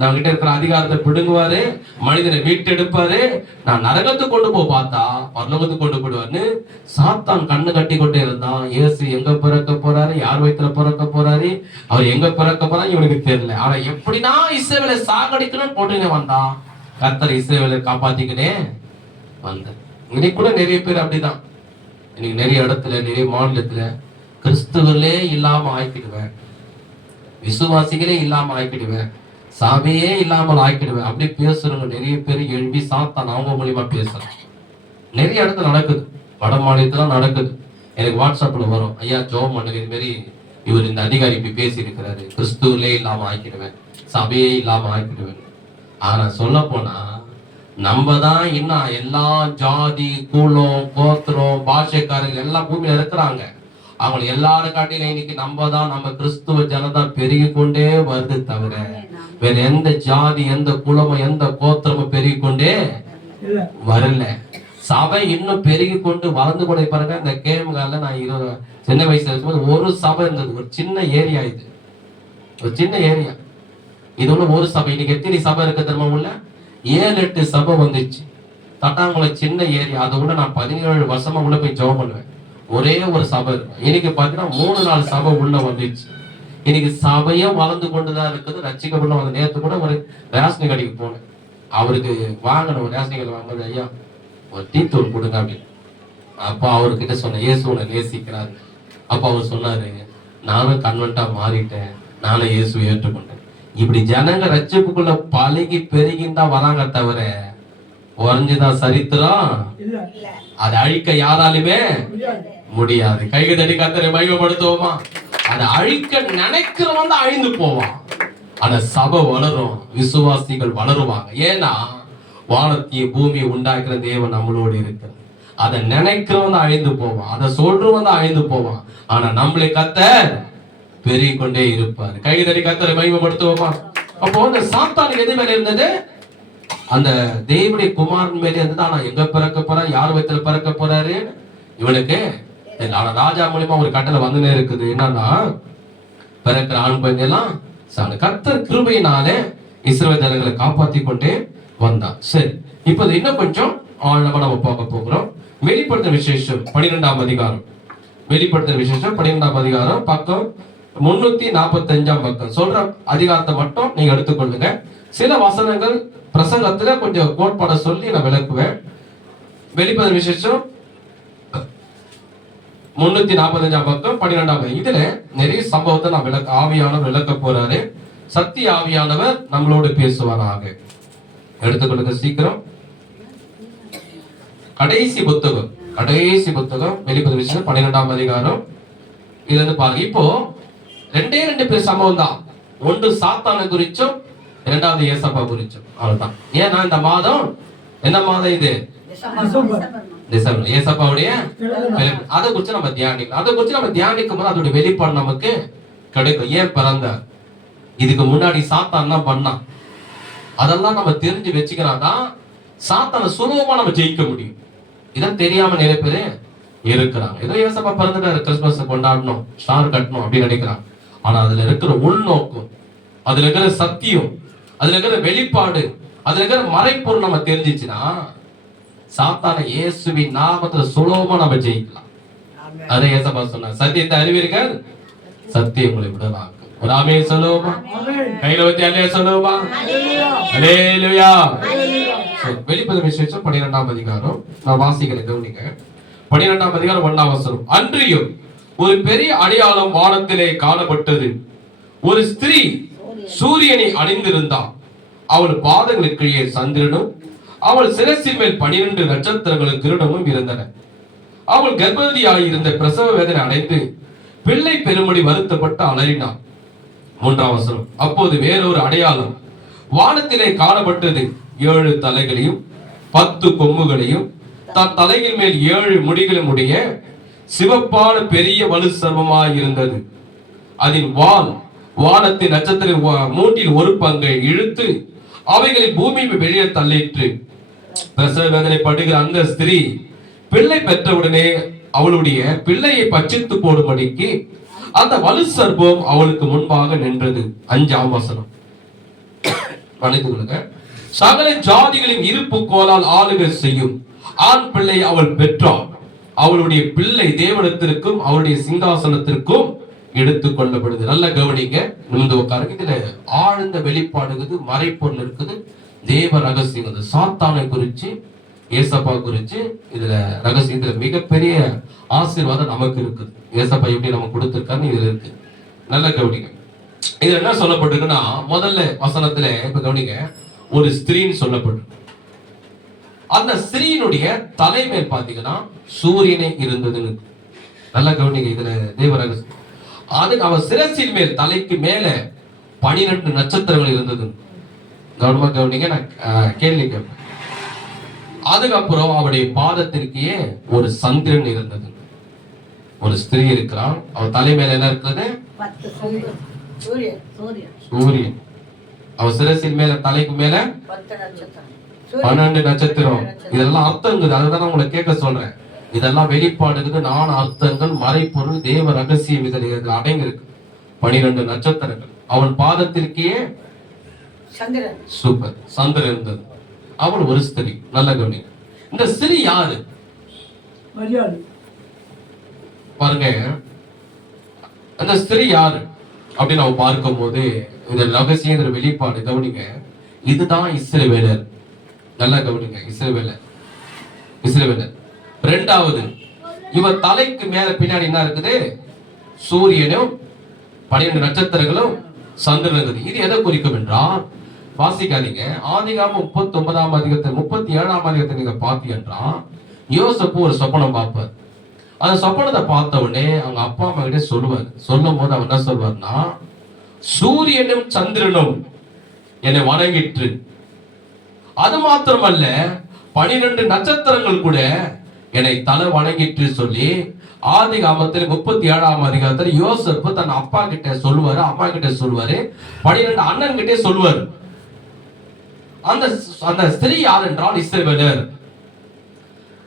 நம்ம கிட்ட இருக்கிற அதிகாரத்தை பிடுங்குவாரு, மனிதனை மீட்டெடுப்பாரு, நான் நரகத்துக்கு கொண்டு போய் பார்த்தா பரலோகத்துக்கு கொண்டு போடுவார்னு சாத்தான் கண்ணு கட்டி கொண்டே இருந்தான். இயேசு எங்க பிறக்க போறாரு, யார் வயித்துல பிறக்க போறாரு, அவர் எங்க பிறக்க போறாரு இவனுக்கு தெரியல. ஆனா எப்படின்னா இஸ்ரவேலை சாகடிக்கணும்னு போட்டுனே வந்தான். கர்த்தர் இஸ்ரவேலை காப்பாத்திக்கினே வந்த. இன்னைக்கு கூட நிறைய பேர் அப்படிதான். இன்னைக்கு நிறைய இடத்துல நிறைய மாநிலத்துல கிறிஸ்துவர்களே இல்லாம ஆக்கிடுவேன், விசுவாசிகளே இல்லாம ஆக்கிடுவேன், சாமியே இல்லாமல் ஆக்கிடுவேன் அப்படி பேசுறவங்க நிறைய பேர் எழுப்பி சாத்தான் அவங்க மூலியமா பேசுறான். நிறைய இடத்துல நடக்குது, வட மாநிலத்துல நடக்குது. எனக்கு வாட்ஸ்அப்ல வரும், ஐயா ஜோம் பண்ணுங்க, இது மாதிரி இவர் இந்த அதிகாரி இப்படி பேசி இருக்கிறாரு, கிறிஸ்துவலே இல்லாம ஆக்கிடுவேன், சபையே இல்லாம ஆக்கிடுவேன். ஆனா சொல்ல போனா நம்ம தான் இன்னும் எல்லா ஜாதி கூலம் கோத்திரம் பாஷைக்காரர்கள் எல்லாம் பூமியில இருக்கிறாங்க. அவங்க எல்லாரும் காட்டிலும் இன்னைக்கு நம்ம கிறிஸ்துவ ஜனதா பெருகி கொண்டே வருது தவிர வேற எந்த ஜாதி எந்த குலமும் எந்த கோத்திரமும் பெருகி கொண்டே வரல. சபை இன்னும் பெருகி கொண்டு வளர்ந்து கொண்டே பாருங்க. இந்த கேம்கால நான் சின்ன வயசுல இருக்கும்போது ஒரு சபை இருந்தது, ஒரு சின்ன ஏரியா, இது ஒரு சின்ன ஏரியா, இது உள்ள ஒரு சபை. இன்னைக்கு எத்தனை சபை இருக்கு தெரியுமா? உள்ள 7-8 சபை வந்துச்சு. தட்டாங்குளம் சின்ன ஏரியா, அதை உள்ள நான் 17 வருஷமா உள்ள போய் ஜெபம் பண்ணுவேன். ஒரே ஒரு சபை இருக்கும். இன்னைக்கு பாத்தீங்கன்னா 3-4 சபை உள்ள வந்துச்சு. இன்னைக்கு சபையும் வளர்ந்து கொண்டுதான் இருக்குது, ரட்சிக்கப்பட வந்து. நேற்று கூட ஒரு ரேஷன் கடைக்கு போனேன், அவருக்கு வாங்கின ஒரு ரேஷன் கடை வாங்குறது, ஐயா ஒரு டீத்தூள் கொடுங்க அப்படின்னு. அப்போ அவர்கிட்ட சொன்னேன், இயேசு உன்னை நேசிக்கிறாரு. அப்போ அவர் சொன்னாரு, நானும் கன்வென்ட்டா மாறிட்டேன், நானும் இயேசுவை ஏற்றுக்கொண்டேன். இப்படி ஜனங்க ரட்சிப்புக்குள்ள பழகி பெருகிந்தா வராங்க தவிர உறைஞ்சுதான் சரித்திரம், அதை அழிக்க யாராலுமே முடியாது. கைகதடி கர்த்தரை மகிமைப்படுத்துவோமா? அதை அழிக்க நினைக்கிறவன் தான் அழிந்து போவான். அந்த சபை வளரும், விசுவாசிகள் வளருவாங்க. ஏன்னா வானத்தையும் பூமியை உண்டாக்குற தேவன் நம்மளோடு இருக்கிறார். அதை நினைக்கிறவன் தான் அழிந்து போவான், அதை சொல்றவன் தான் அழிந்து போவான். ஆனா நம்மளை கர்த்தர் பெருகிக் கொண்டே இருப்பார். கைதடி கர்த்தரை மகிமைப்படுத்துவோமா? அப்போ அந்த சாத்தானுக்கு எது மேல இருந்தது? அந்த தேவனுடைய குமாரன் மேலே இருந்தது. ஆனா எங்க பிறக்க போறாரு, யார் வயித்துல பிறக்க போறாரு இவனுக்கு. ஆனா ராஜா மூலியமா ஒரு கட்டளை வந்துனே இருக்குது, என்னன்னா பிறக்கிற ஆண் குழந்தையெல்லாம் கர்த்தர் கிருபையினாலே இஸ்ரவேல் ஜனங்களை காப்பாத்தி கொண்டே வந்தான். சரி, இப்ப இன்னும் கொஞ்சம் ஆழமா நம்ம பார்க்க போகிறோம். வெளிப்படுத்தும் விசேஷம் 12ஆம் அதிகாரம். வெளிப்படுத்தும் விசேஷம் 12ஆம் அதிகாரம் பக்கம் 345ஆம் பக்கம். சொல்ற அதிகாரத்தை மட்டும் நீங்க எடுத்துக்கொள்ளுங்க. சில வசனங்கள் பிரசங்கத்துல கொஞ்சம் கோட்பாட சொல்லி நான் விளக்குவேன். வெளிப்படுத்தின விசேஷம் 345 பக்கம் 12. இதுல நிறைய சம்பவத்தை நான் ஆவியானவர் விளக்க போறாரு. சத்திய ஆவியானவர் நம்மளோடு பேசுவாராக. எடுத்துக்கொள்ளுங்க சீக்கிரம். கடைசி புத்தகம் வெளிப்படுத்தின விசேஷம் 12 அதிகாரம். இதுல இருந்து பாருங்க. இப்போ ரெண்டு பேர் சம்பவம் தான். ஒன்று சாத்தானை குறிச்சும், இரண்டாவது ஏசப்பா குறிச்சும். அவ்வளவுதான். ஏன்னா இந்த மாதம் என்ன மாதம் இது? டிசம்பர். ஏசப்பாவுடைய அதை குறிச்சு நம்ம தியானிக்கலாம். அதை குறிச்சு நம்ம தியானிக்கும் போது அதோட வெளிப்பாடு நமக்கு கிடைக்கும். ஏன் பிறந்தார், இதுக்கு முன்னாடி சாத்தான் என்ன பண்ணான், அதெல்லாம் நம்ம தெரிஞ்சு வச்சுக்கிறாதான் சாத்தானை சுலபமா நம்ம ஜெயிக்க முடியும். இதான் தெரியாம நிறைய பேரு இருக்கிறாங்க. ஏதோ ஏசப்பா பிறந்துட்டாரு, கிறிஸ்துமஸ் கொண்டாடணும், ஸ்டார் கட்டணும் அப்படின்னு நினைக்கிறாங்க. ஆனா அதுல இருக்கிற உள்நோக்கம், அதுல இருக்கிற சத்தியம், அதுல இருக்கிற வெளிப்பாடு, அதுல இருக்கிற மறைப்பொருள் நம்ம தெரிஞ்சிச்சுன்னா சாத்தானை இயேசுவின் நாமத்துல சுலபமா நம்ம ஜெயிக்கலாம். அதை ஏசப்பா சொன்னார், சத்தியத்தை அறிவீர்கள், சத்தியம் உங்களை விடலாக்கும். ஒரு ஆமென் சொல்லுவோமா? கையில வச்சு அல்லேலூயா சொல்லுவோமா? அல்லேலூயா. வெளிப்படுத்தின விசேஷம் 12 அதிகாரம் நான் வாசிக்கிறேன், கவனிங்க. 12 அதிகாரம் 1 வசனம். அன்றியும் ஒரு பெரிய அடையாளம் வானத்திலே காணப்பட்டது. ஒரு ஸ்திரீ சூரியனை அணிந்திருந்தாள். அவள் பாதங்களுக்கு கீழே சந்திரனும் அவள் சிரசின் மேல் 12 நட்சத்திரங்களும் கிரீடமும் இருந்தன. அவள் கர்ப்பவதியாயிருந்த பிரசவ வேதனை அடைந்து பிள்ளை பெருமடி வருத்தப்பட்டு அலறினாள். 3 வசனம். அப்போது வேறொரு அடையாளம் வானத்திலே காணப்பட்டது. 7 தலைகளையும் 10 கொம்புகளையும் தன் தலையின் மேல் 7 முடிகளும் உடைய சிவப்பான பெரிய வலு சர்வமாய் இருந்தது. அதன் வால் வானத்தின் நட்சத்திர 3 ஒரு பங்கை இழுத்து அவைகளை பூமி வெளியே தள்ளிற்று. பிரசவ வேதனை படுகிற அந்த ஸ்திரீ பிள்ளை பெற்றவுடனே அவளுடைய பிள்ளையை பட்சித்து போடும்படிக்கு அந்த வலு சர்ப்பம் அவளுக்கு முன்பாக நின்றது. 5 வசனம். மன்னித்துக் கொள்ளுங்க. சகல ஜாதிகளின் இருப்பு கோலால் ஆளுகை செய்யும் ஆண் பிள்ளை அவள் பெற்றாள். அவளுடைய பிள்ளை தேவனத்திற்கும் அவளுடைய சிங்காசனத்திற்கும் எடுத்துக் கொள்ளப்படுது. நல்ல கவனிங்க, நிமிர்ந்து உட்காருங்க. இதுல ஆழ்ந்த வெளிப்பாடு இருக்குது, மறைப்பொருள் இருக்குது, தேவ ரகசியம். சாத்தானை குறிச்சு, ஏசப்பா குறிச்சு இதுல ரகசியம். இதுல மிகப்பெரிய ஆசீர்வாதம் நமக்கு இருக்குது. ஏசப்பா எப்படி நம்ம கொடுத்திருக்காருன்னு இதுல இருக்கு. நல்ல கவனிங்க. இதுல என்ன சொல்லப்பட்டிருக்குன்னா, முதல்ல வசனத்துல இப்ப கவனிங்க, ஒரு ஸ்திரீன்னு சொல்லப்பட்டிருக்கு. அந்த ஸ்திரீனுடைய தலைமையில் பாத்தீங்கன்னா சூரியனே இருந்ததுன்னு. நல்ல கவனிங்க, இதுல தேவ ரகசியம். அதுக்கு அவ சிரசின் மேல் தலைக்கு மேல 12 நட்சத்திரங்கள் இருந்தது. கவனமா கவனிங்க, நான் கேள்வி கேட்பேன். அதுக்கப்புறம் அவருடைய பாதத்திற்கே ஒரு சந்திரன் இருந்தது. ஒரு ஸ்திரீ இருக்கிறான், அவ தலை மேல என்ன இருக்கிறது? சூரியன். அவ சிரசின் மேல தலைக்கு மேல 12 நட்சத்திரம். இதெல்லாம் அர்த்தம் இருக்குது, அதுதான் உங்களை கேட்க சொல்றேன். இதெல்லாம் வெளிப்பாடுகிறது, நான் அர்த்தங்கள், மறைப்பொருள், தேவ ரகசியம் இதில் அடங்கி இருக்கு. 12 நட்சத்திரங்கள். அவன் பாதத்திற்கே சூப்பர் சந்திரன் இருந்தது. அவள் ஒரு ஸ்திரீ. நல்ல கவனி. இந்த ஸ்திரீ யாரு பாருங்க. அந்த ஸ்திரீ யாரு அப்படின்னு நம்ம பார்க்கும் போது இந்த ரகசிய வெளிப்பாடு கவனிங்க. இதுதான் இஸ்ரவேலர். நல்லா கவனிங்க, இஸ்ரவேலர். இரண்டாவது, இவர் தலைக்கு மேல பின்னாடி என்ன இருக்குது? சூரியனும் 12 நட்சத்திரங்களும் சந்திரன் இருக்குது. இது எதை குறிக்கும் என்றால், வாசிக்காதீங்க, ஆதிகாமம் 39 அதிகாரத்தை 37 அதிகாரத்தை நீங்க பார்த்தீங்கன்னா, யோசேப்பு ஒரு சொப்பனம் பார்ப்பார். அந்த சொப்பனத்தை பார்த்த உடனே அவங்க அப்பா அம்மா கிட்ட சொல்லுவார். சொல்லும் போது அவர் என்ன சொல்வார்னா, சூரியனும் சந்திரனும் என்னை வணங்கிற்று, அது மாத்திரமல்ல 12 நட்சத்திரங்கள் கூட என்னை தலை வணங்கிட்டு சொல்லி ஆதிகாமத்தில் 37 அதிகாரத்தில் யோசேப்பு தன் அப்பா கிட்ட சொல்லுவாரு, அம்மா கிட்ட சொல்லுவாரு, 12 அண்ணன் கிட்டே சொல்லுவாரு. அந்த ஸ்திரீ யார் என்றால் இஸ்ரவேலர்.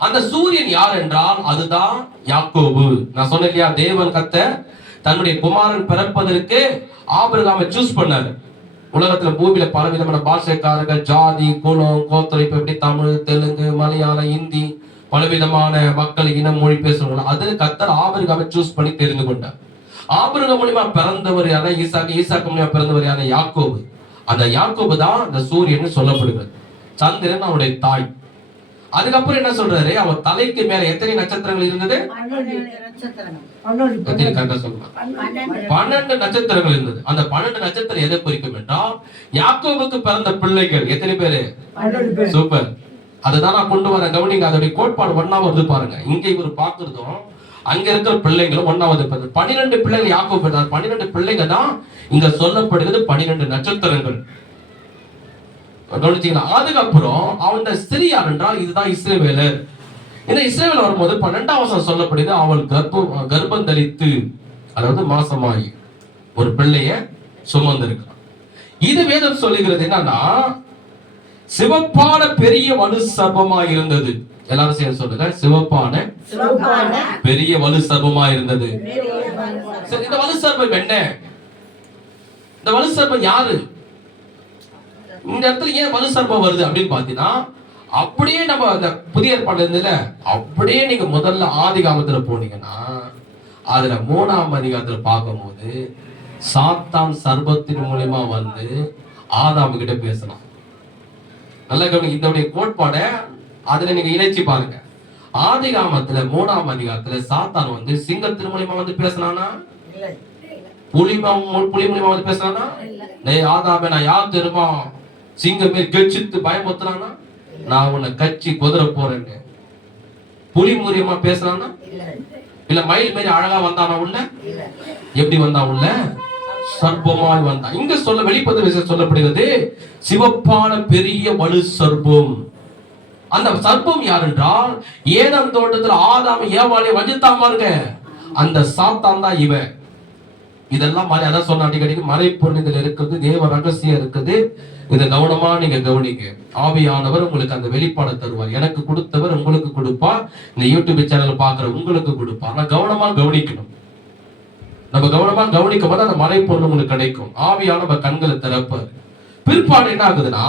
அந்த சூரியன் யார் என்றால் அதுதான் யாக்கோபு. நான் சொன்னேன் இல்லையா, தேவன் கர்த்தர் தன்னுடைய குமாரன் பிறப்பதற்கு ஆபிரகாமை சூஸ் பண்ணாரு. உலகத்துல பூமியில பல விதமான பாஷைக்காரர்கள், ஜாதி, குலம், கோத்திரம், இப்ப எப்படி தமிழ், தெலுங்கு, மலையாளம், இந்தி, பலவிதமான மக்கள் இனம் மொழி பேசுறவங்க, அது கர்த்தர் ஆபிரகாமை சூஸ் பண்ணி தெரிந்து கொண்டார். ஆபிரகாம் மூலியமா பிறந்தவர் யார? ஈசாக்கு மூலியமா பிறந்தவர் யார? யாக்கோபு. அந்த யாக்கோபு தான் இந்த சூரியன் சொல்லப்படுகிறது. சந்திரன் அவனுடைய தாய். அதுக்கப்புறம் என்ன சொல்றாரு, அவர் தலைக்கு மேல எத்தனை நட்சத்திரங்கள் இருந்தது? 12 நட்சத்திரங்கள் இருந்தது. அந்த 12 நட்சத்திரம் எதை குறிக்கும் என்றால், யாக்கோபுக்கு பிறந்த பிள்ளைகள் எத்தனை பேரு? சூப்பர். அதுதான் நான் கொண்டு வரேன், கவனிங்க. அதோடைய கோட்பாடு ஒண்ணா வருது பாருங்க. இங்க இவர் பாக்குறதும் அங்க இருக்கிற பிள்ளைங்களும் ஒண்ணாவது 12 பிள்ளைகள் யாக்கோபு பெற்றார். 12 பிள்ளைங்க தான் இங்க சொல்லப்படுகிறது 12 நட்சத்திரங்கள். கவனிச்சீங்களா? அதுக்கப்புறம் அவன் ஸ்திரீ யார் என்றால் இதுதான் இஸ்ரவேலர். இந்த இஸ்ரவேல் வரும்போது 12ஆம் வசனம் சொல்லப்படுது, அவள் கர்ப்பம் தரித்து, அதாவது மாசமாயி ஒரு பிள்ளைய சுமந்திருக்கிறான். இது வேதம் சொல்லுகிறது என்னன்னா, சிவப்பான பெரிய வலு சர்ப்பமாய் இருந்தது. எல்லாரும் சேர்ந்து சொல்லுங்க, சிவப்பான பெரிய வலு சர்ப்பமாய் இருந்தது. இந்த வலு சர்ப்பம் என்ன? இந்த வலு சர்ப்பம் யாரு? இந்த இடத்துல ஏன் வலு சர்ப்பம் வருது அப்படின்னு பாத்தீங்கன்னா, அப்படியே நம்ம அந்த புதிய ஏற்பாடு இருந்ததுல, அப்படியே நீங்க முதல்ல ஆதிகாமத்துல போனீங்கன்னா, அதுல 3ஆம் அதிகாரத்துல பார்க்கும்போது சாத்தான் சர்ப்பத்தின் மூலமா வந்து ஆதாம் கிட்ட பேசலாம். நல்லா கவனிங்க, இந்த கோட்பாட அதுல நீங்க இணைச்சி பாருங்க. ஆதிகாமத்துல 3ஆம் அதிகாரத்துல சாத்தான் வந்து சிங்கத்தின் மூலமா வந்து பேசினானா? புலி மூலியமா வந்து பேசினானா? ஆதாமே நான் யார் தெரியுமா, சிங்கமே கட்சித்து பயமுறுத்தினானா, நான் உன்னை கட்சி குதிர போறேன்னு புலி மூலியமா பேசினானா? இல்ல மயில் மாரி அழகா வந்தானா உள்ள? எப்படி வந்தா உள்ள? சர்ப்பமாய் வந்தான். இங்க சொல்ல வெளிப்பது விஷயம் சொல்லப்படுகிறது, சிவப்பான பெரிய வலு சர்ப்பம். அந்த சர்ப்பம் யார் என்றால், ஏதேன் தோட்டத்தில் ஆதாம் ஏவாளை வஞ்சித்தான் பாருங்க, அந்த சாத்தான் தான் இவன். இதெல்லாம் மாதிரி அதான் சொன்ன அடிக்கடிக்கு மறைப்பொருள் இதுல இருக்குது, தேவ ரகசியம் இருக்குது. இதை கவனமா நீங்க கவனிங்க. ஆவியானவர் உங்களுக்கு அந்த வெளிப்பாடை தருவார். எனக்கு கொடுத்தவர் உங்களுக்கு கொடுப்பார், இந்த யூடியூப் சேனல் பாக்குற உங்களுக்கு கொடுப்பார். ஆனா கவனமா கவனிக்கணும். நம்ம கவனமா கவனிக்கும் போது அந்த மறைப்பொருள் உங்களுக்கு கிடைக்கும். ஆவியான நம்ம கண்களை திறப்பார். பிற்பாடு என்ன ஆகுதுன்னா,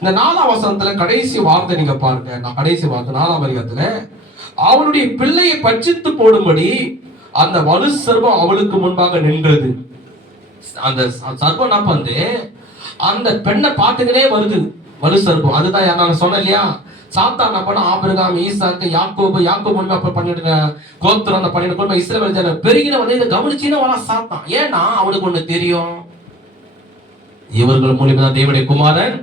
இந்த 4ஆம் வசனத்துல கடைசி வார்த்தை நீங்க பாருங்க. நான் கடைசி வார்த்தை 4ஆம் அதிகாரத்துல, அவளுடைய பிள்ளையை பட்சித்து போடும்படி அந்த வலு சர்ப்பம் அவளுக்கு முன்பாக நின்றது. அந்த சர்ப்பம் வந்து அந்த பெண்ணை பார்த்துக்கிட்டே வருது, வலு சர்ப்பம். அதுதான் நான் சொன்னேன் இல்லையா, சாத்தான் என்ன பண்ண, ஆபிரகாம், ஈசாக்கு, யாக்கோபு மூலமா பண்ணிட்டு கோத்திரம், அந்த 12 குடும்பம் இஸ்ரவேல் ஜனம் பெருகின வந்து இதை கவனிச்சுன்னு வரா சாத்தான். ஏன்னா அவனுக்கு ஒண்ணு தெரியும், இவர்கள் மூலியமா தான் தேவனுடைய குமாரன்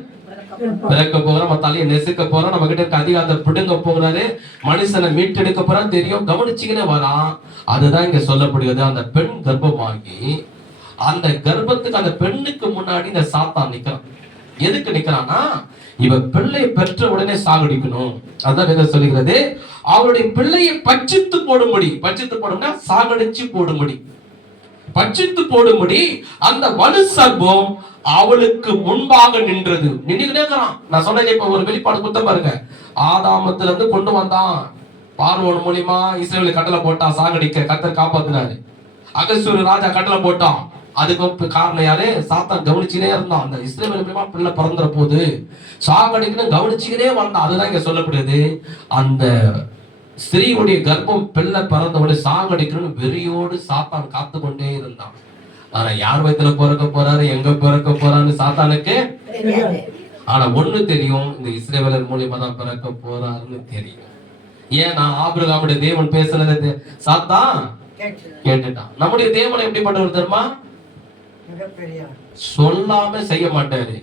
பிறக்க போகிறோம், நம்ம தலையை நெசுக்க போறோம், நம்ம கிட்ட இருக்க அதிகாரத்தை பிடுங்க போகிறாரு, மனுஷனை மீட்டெடுக்க போறான்னு தெரியும், கவனிச்சுக்கினே வரான். அதுதான் இங்க சொல்லப்படுகிறது. அந்த பெண் கர்ப்பமாகி அந்த கர்ப்பத்துக்கு அந்த பெண்ணுக்கு முன்னாடி இந்த சாத்தான் நிக்கிறான். எதுக்கு நிக்கிறான்னா, இவ பிள்ளையை பெற்ற உடனே சாகடிக்கணும். அதான் வேதம் சொல்லுகிறது, அவருடைய பிள்ளையை பட்சித்து போடும்படி, பட்சித்து போடும்னா சாகடிச்சு போடும்படி, பட்சித்து போடும்படி அந்த வலு சர்ப்பம் அவளுக்கு முன்பாக நின்றது. நின்றுகிட்டே இருக்கிறான். நான் சொன்னேன் இப்ப ஒரு வெளிப்பாடு கொடுத்த பாருங்க. ஆதாமத்துல இருந்து கொண்டு வந்தான், பார்வோன் மூலியமா இஸ்ரவேலை கட்டளை போட்டான் சாகடிக்க, கர்த்தர் காப்பாத்தினாரு. அகஸ்வரு ராஜா கட்டளை போட்டான், அதுக்கு காரணம் யாரு? சாத்தான் கவனிச்சுனே இருந்தான். அந்த இஸ்ரவேல் மூலியமா பிள்ளை பிறந்துற போது சாகடிக்கணும் கவனிச்சுக்கிட்டே வந்தான். அதுதான் இங்க சொல்லப்படுது, அந்த ஸ்திரீயுடைய கர்ப்பம் பிள்ளை பிறந்தவனை சாகடிக்கணும்னு வெறியோடு சாத்தான் காத்து கொண்டே இருந்தான். ஆனா யார் வயித்துல பிறக்க போறாரு, எங்க பிறக்க போறான்னு சாத்தானுக்கு. ஆனா ஒண்ணு தெரியும், இந்த இஸ்ரவேலர் மூலியமா தான் பிறக்க போறாருன்னு தெரியும். ஏன்னா ஆபிரகாமுடைய தேவன் பேசுனது சாத்தான் கேட்டுட்டான். நம்முடைய தேவன் எப்படி பண்றது தெரியுமா? சொல்லாம செய்ய மாட்டாரு.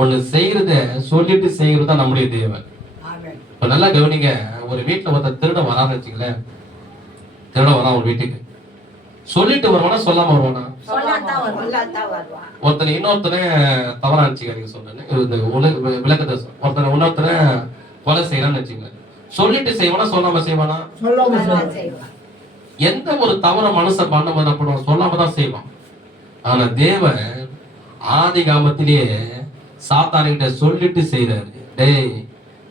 ஒண்ணு செய்யறத சொல்லிட்டு செய்யறதா நம்முடைய தேவன். இப்ப நல்லா கவனிங்க. ஒரு வீட்டுல ஒருத்தர் திருட வரான்னு வச்சுங்களேன், திருட வரான் ஒரு வீட்டுக்கு, சொல்லிட்டு வருவானா சொல்லாம வருவானா? ஒருத்தனை இன்னொருத்தனை தவறா நினைச்சுக்காதீங்க சொல்றேன், விளக்கத்தை ஒருத்தனை இன்னொருத்தனை கொலை செய்யறான்னு வச்சுங்க, சொல்லிட்டு செய்வானா சொல்லாம செய்வானா? எந்த ஒரு தவற மனுஷன் பண்ண பண்ணுவான், சொல்லாம தான் செய்வான். ஆனா தேவன் ஆதி காமத்திலேயே சாத்தான்கிட்ட சொல்லிட்டு செய்யறாரு. டேய்,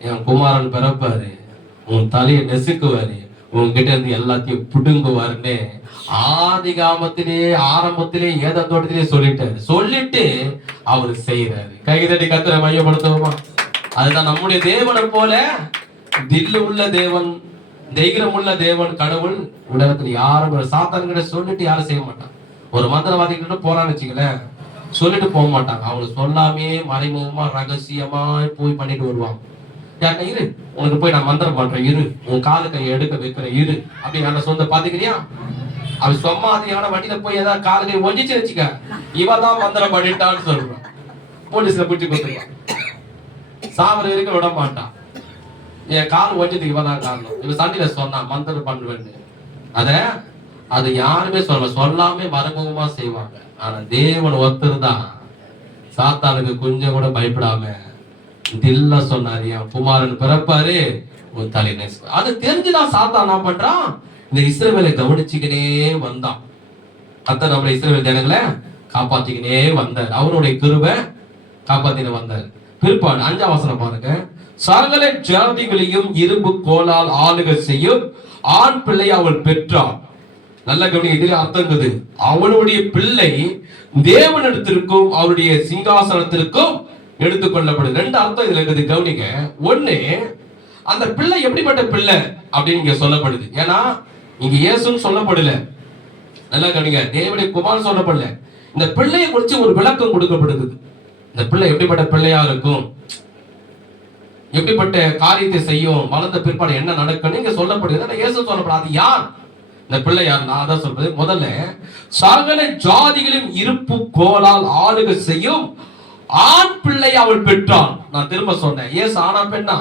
என் குமாரன் பிறப்பாரு, உன் தலையை நெசுக்குவாரு, உன்கிட்ட இருந்து எல்லாத்தையும் புடுங்குவாருன்னு ஆதி காமத்திலே ஆரம்பத்திலே ஏதேன் தோட்டத்திலே சொல்லிட்டாரு. சொல்லிட்டு அவரு செய்யறாரு. கைதட்டி கர்த்தரை மையப்படுத்துவோமா? அதுதான் நம்முடைய தேவனை போல தில்லு உள்ள தேவன், தைரியம் உள்ள தேவன், கடவுள் உலகத்துல யாரும் சாத்தான்கிட்ட சொல்லிட்டு யாரும் செய்ய மாட்டான். ஒரு மந்திரவாதி கிட்ட போறான்னு வச்சுங்களேன், சொல்லிட்டு போக மாட்டாங்க. அவங்க சொல்லாமே மறைமுகமா ரகசியமா போய் பண்ணிட்டு வருவாங்க. யாருன்னா இரு, உனக்கு போய் நான் மந்திரம் பண்றேன் இரு, உன் காலு கையை எடுக்க வைக்கிறேன் இரு அப்படி யார சொந்த பாத்துக்கிறியா? அவன் சொம்மாதியான வண்டியில போய் ஏதாவது காலு கை ஒஞ்சிச்சு வச்சுக்க, இவதான் மந்திரம் பண்ணிட்டான்னு சொல்றான். போலீஸ்ல பிடிச்சு கொடுத்துருவான். சாவர இருக்க விட மாட்டான். என் கால் ஒஞ்சதுக்கு இவதான் காரணம், இவன் சண்டையில சொன்னான் மந்திரம் பண்ணுவேன்னு. அது யாருமே சொல்லாமே மறைமுகமா செய்வாங்க. ஆனா தேவன் ஒருத்தர் தான் சாத்தானுக்கு கொஞ்சம் கூட பயப்படாம தில்ல சொன்னாரு, என் குமாரன் பிறப்பாரு ஒரு தலை நேசம். அது தெரிஞ்சுதான் சாத்தான் என்ன பண்றான், இந்த இஸ்ரவேலை கவனிச்சுக்கினே வந்தான். கர்த்தர் நம்மளை இஸ்ரவேல் ஜனங்களை காப்பாத்திக்கினே வந்தார். அவருடைய கிருபை காப்பாத்தின வந்தார். பிற்பாடு 5ஆம் வசனம் பாருங்க. சகல ஜாதிகளையும் இரும்பு கோலால் ஆளுகை செய்யும் ஆண் பிள்ளை அவள் பெற்றாள். நல்ல கவனி, இதுல அர்த்தங்குது. அவளுடைய பிள்ளை தேவனிடத்திற்கும் அவருடைய சிங்காசனத்திற்கும் எடுத்துக்கொள்ளப்படுது. 2 அர்த்தம் இதுல இருக்குது, கவனிங்க. ஒண்ணு, அந்த பிள்ளை எப்படிப்பட்ட பிள்ளை அப்படின்னு இங்க சொல்லப்படுது. ஏன்னா இங்க இயேசுன்னு சொல்லப்படல. நல்லா கவனிங்க, தேவனுடைய குமாரன் சொல்லப்படல. இந்த பிள்ளையை குறித்து ஒரு விளக்கம் கொடுக்கப்படுது. இந்த பிள்ளை எப்படிப்பட்ட பிள்ளையா இருக்கும், எப்படிப்பட்ட காரியத்தை செய்யும், வளர்ந்த பிற்பாடு என்ன நடக்கும் இங்க சொல்லப்படுது. இயேசு சொல்லப்படாது. யார் இந்த பிள்ளை? யார்? நான் அதான் சொல்றது. முதல்ல, சகல ஜாதிகளின் இருப்பு கோலால் ஆளுகை செய்யும் ஆண் பிள்ளை அவள் பெற்றாள். நான் திரும்ப சொன்னேன், இயேசு ஆனா பெண்ணா?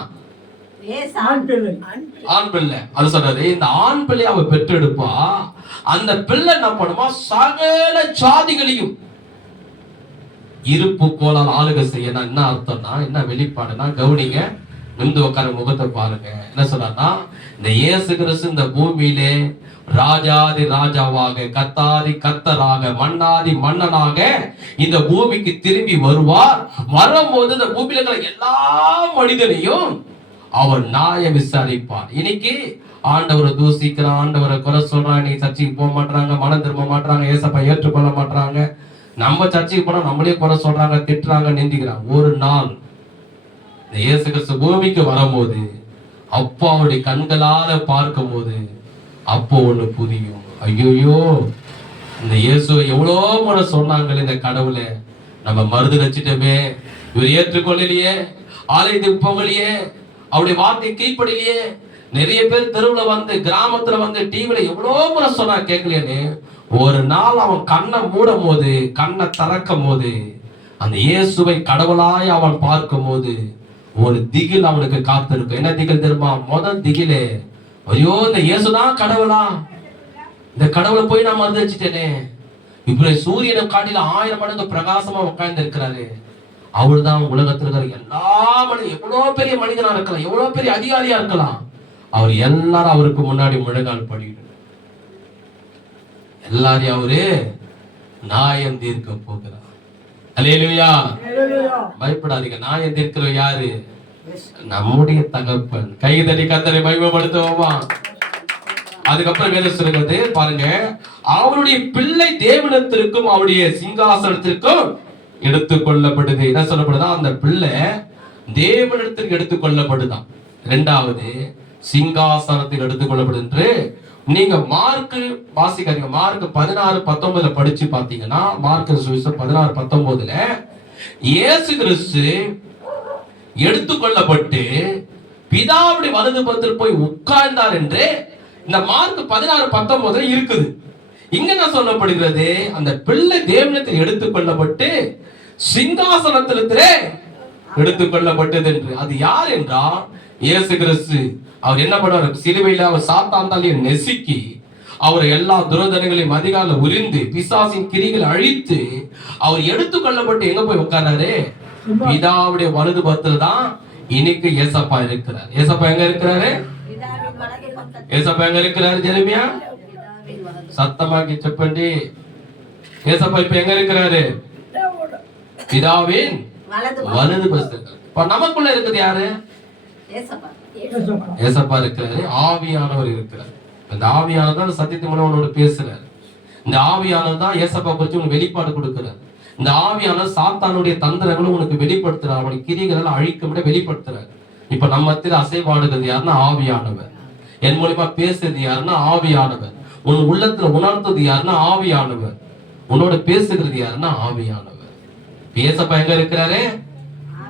ஆண் பிள்ளை. அது சொல்றது, இந்த ஆண் பிள்ளை அவள் பெற்றெடுப்பா. அந்த பிள்ளை என்ன பண்ணுமா, சகல ஜாதிகளையும் இருப்பு கோலால் ஆளுகை செய்ய. என்ன அர்த்தம்னா, என்ன வெளிப்பாடுனா, கவனிங்க, நிமிந்து உட்கார முகத்தை பாருங்க. என்ன சொல்றாருன்னா, இந்த இயேசு கிறிஸ்து இந்த பூமியிலே ராஜாதி ராஜாவாக, கர்த்தாதி கர்த்தராக, மன்னாதி மன்னனாக இந்த பூமிக்கு திரும்பி வருவார். வரும்போது இந்த பூமியில இருக்கிற எல்லா மனிதனையும் அவர் நியாயம் விசாரிப்பார். இன்னைக்கு ஆண்டவரை தூசிக்கிறான், ஆண்டவரை குறை சொல்றான், இன்னைக்கு சர்ச்சைக்கு போக மாட்டாங்க, மனம் திரும்ப மாட்டாங்க, ஏசப்பா ஏற்றுக்கொள்ள மாட்டாங்க. நம்ம சர்ச்சைக்கு போனா நம்மளே குறை சொல்றாங்க, திட்டுறாங்க, நிந்திக்கிறாங்க. ஒரு நாள் இந்த இயேசு கிறிஸ்து பூமிக்கு வரும்போது அப்பா அவருடைய கண்களால பார்க்கும் போது அப்போ ஒண்ணு புரியும். ஐயோயோ, இந்த இயேசுவை எவ்வளோ முறை சொன்னாங்களே, இந்த கடவுளை நம்ம மருது வச்சுட்டோமே, இவர் ஏற்றுக்கொள்ளலையே, ஆலயத்துக்கு போகலையே, அவருடைய வார்த்தை கீழ்ப்படிலையே. நிறைய பேர் தெருவுல வந்து, கிராமத்துல வந்து, டிவில எவ்வளோ முறை சொன்னா கேட்கலையே. ஒரு நாள் அவன் கண்ணை மூடும் போது, கண்ணை திறக்கும் போது, அந்த இயேசுவை கடவுளாய் அவன் பார்க்கும் போது ஒரு திகில் அவனுக்கு காத்திருக்கும். என்ன திகில் தெரியுமா? முதல் திகிலே, ஐயோ இந்த இயேசுதான் கடவுளா, இந்த கடவுளை போய் நான் மறந்து வச்சுட்டேனே. இப்ப சூரியனை காட்டில 1000 மடங்கு பிரகாசமா உட்கார்ந்து இருக்கிறாரு. அவள் தான் உலகத்தில் இருக்கிற எல்லா மனிதன், எவ்வளவு பெரிய மனிதனா இருக்கலாம், எவ்வளவு பெரிய அதிகாரியா இருக்கலாம், அவர் எல்லாரும் அவருக்கு முன்னாடி முழங்கால் படிக்கணும். எல்லாரையும் அவரு நியாயம் தீர்க்க போகிறார். அல்லேலூயா. பயப்படாதீங்க, நியாயம் தீர்க்கிற யாரு? நம்முடைய தகப்பன். கைதடி கர்த்தரை மகிமைப்படுத்துவோமா? அதுக்கப்புறம் வேதம் சொல்கிறது பாருங்க, அவருடைய பிள்ளை தேவனிடத்திற்கும் அவருடைய சிங்காசனத்திற்கும் எடுத்துக்கொள்ளப்படுது. என்ன சொல்லப்படுதா? அந்த பிள்ளை தேவனிடத்திற்கு எடுத்துக்கொள்ளப்படுதான். 2வது சிங்காசனத்தில் எடுத்துக்கொள்ளப்படுது என்று நீங்க மார்க் வாசிக்காதீங்க. மார்க் 16:19 படிச்சு பாத்தீங்கன்னா, மார்க் சுவிசேஷம் 16:19 இயேசு கிறிஸ்து எடுத்துக்கொள்ளப்பட்டு பிதாவுடைய வலது பக்கத்தில் போய் உட்கார்ந்தார் என்று இந்த மார்க் 16:19 இருக்குது. இங்க என்ன சொல்லப்படுகிறது? அந்த பிள்ளை தேவனிடத்தில் எடுத்துக்கொள்ளப்பட்டு சிங்காசனத்திலே எடுத்துக்கொள்ளப்பட்டது என்று. அது யார் என்றால் இயேசு கிறிஸ்து. அவர் என்ன பண்ணுவார்? சிலுவையில அவர் சாத்தாந்தாலே நெசுக்கி, அவர் எல்லா துரோதனைகளையும் அதிகாரில் உரிந்து, பிசாசின் கிரிகளை அழித்து, அவர் எடுத்துக்கொள்ளப்பட்டு எங்க போய் உட்கார்றாரு? பிதாவுடைய வலது பக்கத்துல தான் இன்னைக்கு ஏசப்பா இருக்கிறார். ஏசப்பா எங்க இருக்கிறாரு? ஏசப்பா எங்க இருக்கிறாரு? ஜெரமியா சத்தமாக்கி செப்பண்டி. ஏசப்பா இப்ப எங்க இருக்கிறாரு? பிதாவின் வலது பக்கத்துல. இப்ப நமக்குள்ள இருக்குது யாரு? ஏசப்பா இருக்கிறாரு, ஆவியானவர் இருக்கிறார். இந்த ஆவியானவர் தான் சத்தியத்தின் மூலம் உன்னோட பேசுறாரு. இந்த ஆவியானவர் தான் ஏசப்பா குறித்து உனக்கு வெளிப்பாடு கொடுக்கிறார். இந்த ஆவியானவர் சாத்தானுடைய தந்திரங்களும் உனக்கு வெளிப்படுத்துறார், அவனுடைய கிரிகளை அழிக்க விட வெளிப்படுத்துறாரு. இப்ப நம்ம மத்தியில அசைவாடுகிறது யாருன்னா ஆவியானவர். என் மூலியமா பேசுறது யாருன்னா ஆவியானவர். உன் உள்ளத்துல உணர்த்தது யாருன்னா ஆவியானவர். உன்னோட பேசுகிறது யாருன்னா ஆவியானவர். ஏசப்பா எங்க இருக்கிறாரு?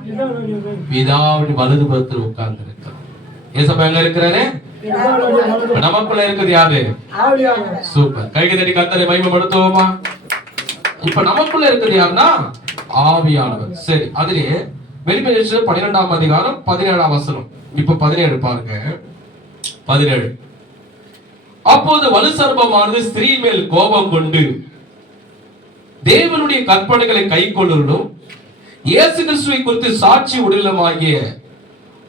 பிதாவுடைய வலது பக்கத்தில் உட்கார்ந்து இருக்கிறார். ஏசப்பா எங்க இருக்கிறாரு? நமக்குள்ள இருக்குது யாரு? சூப்பர். கைக்கு தட்டி கர்த்தரை மகிமைப்படுத்துவோமா? இப்ப நமக்குள்ள இருக்குது யாருன்னா ஆவியானவர். சரி, அதிலே வெளிப்படுத்தல் 12ஆம் அதிகாரம் 17ஆம் வசனம். இப்ப 17 பாருங்க. 17. அப்போது வலு சர்ப்பமானது ஸ்திரீ மேல் கோபம் கொண்டு தேவனுடைய கற்பனைகளை கைக்கொள்ளும் இயேசு கிறிஸ்துவை குறித்து சாட்சி உடலமாகிய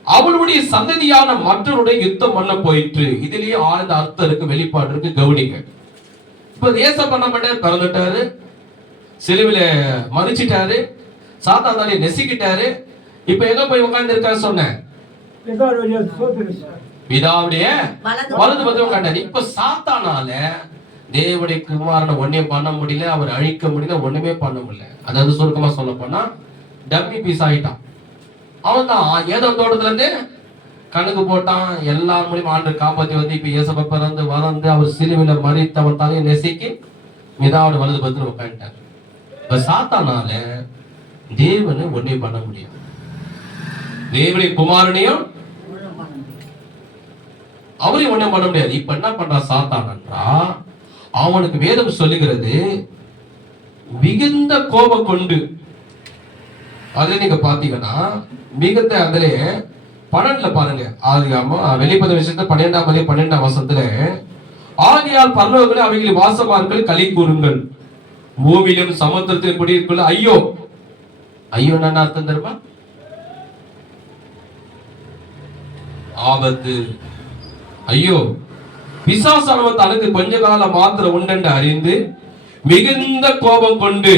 அவளுடைய சந்ததியான மற்றவருடைய யுத்தம் பண்ண போயிற்று. இதுலயே ஆழ்ந்த அர்த்தம் இருக்கு, வெளிப்பாடு இருக்கு, கவனிங்க. இப்ப ஏசப்பா பண்ண மாட்டாரு, பிறந்துட்டாரு, சிலுவில மறிச்சிட்டாரு, சாத்தானாலே நெசிக்கிட்டாரு. இப்ப எங்க போய் உட்கார்ந்து இருக்காரு சொன்னேன்? பிதாவுடைய வலது பக்கத்துல உட்கார்ந்தாரு. இப்ப சாத்தானால தேவனுடைய குமாரனை ஒன்னே பண்ண முடியல, அவர் அழிக்க முடியல, ஒண்ணுமே பண்ண முடியல. அதாவது சுருக்கமா சொல்ல போனா டம்மி பீஸ் ஆயிட்டான். அவன் தான் ஏதோ தோட்டத்துல இருந்து கணக்கு போட்டான், எல்லா மூலியமா ஆண்டு காப்பாத்தி வந்து இப்ப இயேசப்பா பிறந்து வளர்ந்து அவர் சிலுவில மறித்து அவன் தலையை நெசிக்கி பிதாவுடைய வலது பக்கத்துல உட்காந்துட்டார். இப்ப சாத்தானால தேவனை ஒன்னே பண்ண முடியாது, தேவனுடைய குமாரனையும் அவரையும் ஒன்றும் பண்ண முடியாது. இப்ப என்ன பண்றான் சாத்தான் என்றா, அவனுக்கு வேதம் சொல்லுகிறது மிகுந்த கோபம் கொண்டு, அதுல நீங்க பாத்தீங்கன்னா மிகுந்த அதுல 12 பாருங்க, வெளிப்பத விஷயத்த 12ஆம் வசனத்துல, ஆகையால் பரலோகங்களே அவைகளில் வாசமார்கள் களி கூறுங்கள், பூமியிலும் சமுத்திரத்திலும் குடியிருக்குள்ள ஐயோ. ஐயோ என்ன அர்த்தம் தெரியுமா? ஆபத்து. ஐயோ, பிசாசானவன் தனக்கு கொஞ்ச காலம் மாத்திரம் உண்டென்று அறிந்து மிகுந்த கோபம் கொண்டு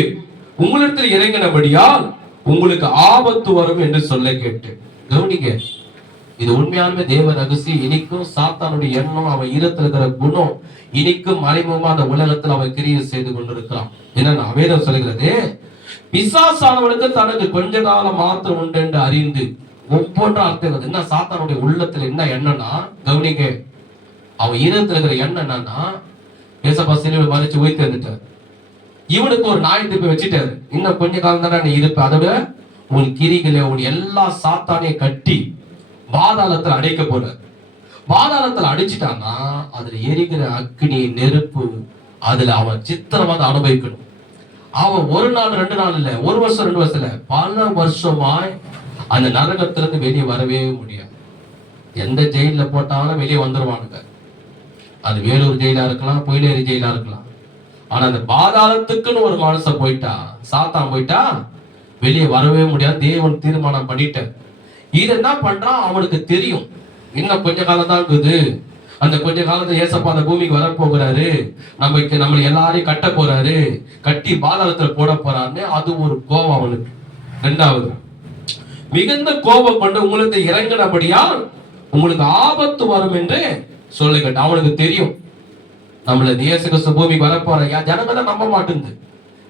உங்களிடத்தில் இறங்கினபடியால் உங்களுக்கு ஆபத்து வரும் என்று சொல்ல கேட்டு. கவனிங்க, இது உண்மையாலுமே தேவ ரகசியம். இனிக்கும் சாத்தானுடைய எண்ணம், அவன் ஈரத்தில் இருக்கிற குணம் இனிக்கும் மறைமுகமா அந்த உலகத்தில் அவன் கிரியை செய்து கொண்டிருக்கிறான். என்னன்னா வேதம் சொல்லுகிறது, பிசாசானவனுக்கு தனக்கு கொஞ்ச காலம் மாத்திரம் உண்டு என்று அறிந்து. ஒவ்வொன்றும் அர்த்தம் என்ன? சாத்தானுடைய உள்ளத்துல என்ன எண்ணம்னா, கவனிங்க, அவன் ஈரத்தில் இருக்கிற எண்ணம் என்னன்னா, ஏசப்பா சிலுவையில் மறிச்சு உயிர்த்து வந்துட்டார், இவனுக்கு ஒரு நாய் திருப்பி வச்சுட்டாரு, இன்னும் கொஞ்ச காலம் தானே நீ இருப்ப, அதோட உன் கிரிகளை உன் எல்லா சாத்தானையும் கட்டி பாதாளத்துல அடைக்க போற. பாதாளத்துல அடிச்சுட்டான்னா அதுல எரிகிற அக்னி நெருப்பு, அதுல அவன் சித்திரவதை அனுபவிக்கணும். அவன் ஒரு நாள் 2 நாள் இல்ல, 1 வருஷம் 2 வருஷம் இல்ல, பல வருஷமாய் அந்த நரகத்திலிருந்து வெளியே வரவே முடியாது. எந்த ஜெயில போட்டாலும் வெளியே வந்துருவானுங்க. அது வேலூர் ஜெயிலா இருக்கலாம், பொயிலேரி ஜெயிலா இருக்கலாம். ஆனா அந்த பாதாளத்துக்குன்னு ஒரு மனுஷன் போயிட்டா, சாத்தான் போயிட்டா, வெளியே வரவே முடியாது. தேவன் தீர்மானம் பண்ணிட்ட. இது என்ன பண்றான்? அவனுக்கு தெரியும் இன்னும் கொஞ்ச காலம் தான் இருக்குது, அந்த கொஞ்ச காலத்துல ஏசப்பா அந்த பூமிக்கு வர போகிறாரு, நம்மளை எல்லாரையும் கட்ட போறாரு, கட்டி பாதாளத்துல போட போறாருன்னு அது ஒரு கோபம் அவனுக்கு. 2வது, மிகுந்த கோபம் கொண்டு உங்களுக்கு இறங்கினபடியால் உங்களுக்கு ஆபத்து வரும் என்று சொல்லுங்க. அவனுக்கு தெரியும் நம்மள இயேசு கிறிஸ்து பூமிக்கு வரப்போற. ஜனங்க தான் நம்ப மாட்டேங்குது.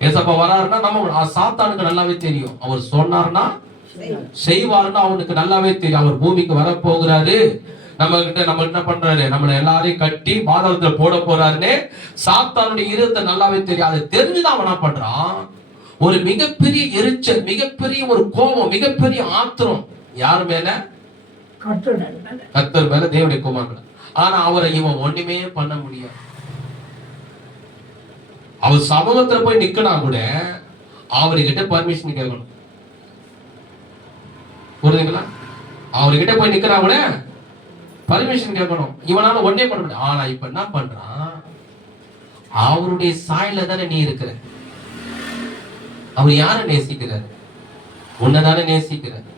ஏசப்பா வராருன்னா நம்ம சாத்தானுக்கு நல்லாவே தெரியும், அவர் சொன்னார்னா செய்வாருன்னா அவனுக்கு நல்லாவே தெரியும். அவர் பூமிக்கு வரப்போகிறாரு, நம்ம என்ன பண்றாரு, நம்மள எல்லாரையும் கட்டி பாதாளத்துல போட போறாருன்னு சாத்தானுடைய இருதயத்தை நல்லாவே தெரியும். அதை தெரிஞ்சுதான் அவன் என்ன பண்றான், ஒரு மிகப்பெரிய எரிச்சல், மிகப்பெரிய ஒரு கோபம், மிகப்பெரிய ஆத்திரம் யார் மேல? கர்த்தர் மேல, தேவனுடைய குமாரன். ஆனா அவரை இவன் ஒண்ணுமே பண்ண முடியாது. அவர் சமூகத்துல போய் நிக்கனா கூட அவர்கிட்ட பர்மிஷன் கேட்கணும். புரியுதுங்களா? அவர்கிட்ட போய் நிக்கிறா கூட பர்மிஷன் கேட்கணும். இவனால ஒன்னே பண்ண முடியாது. ஆனா இப்ப என்ன பண்றான், அவருடைய சாயல தானே நீ இருக்கிற. அவர் யார நேசிக்கிறாரு? உன்னதானே நேசிக்கிறார்,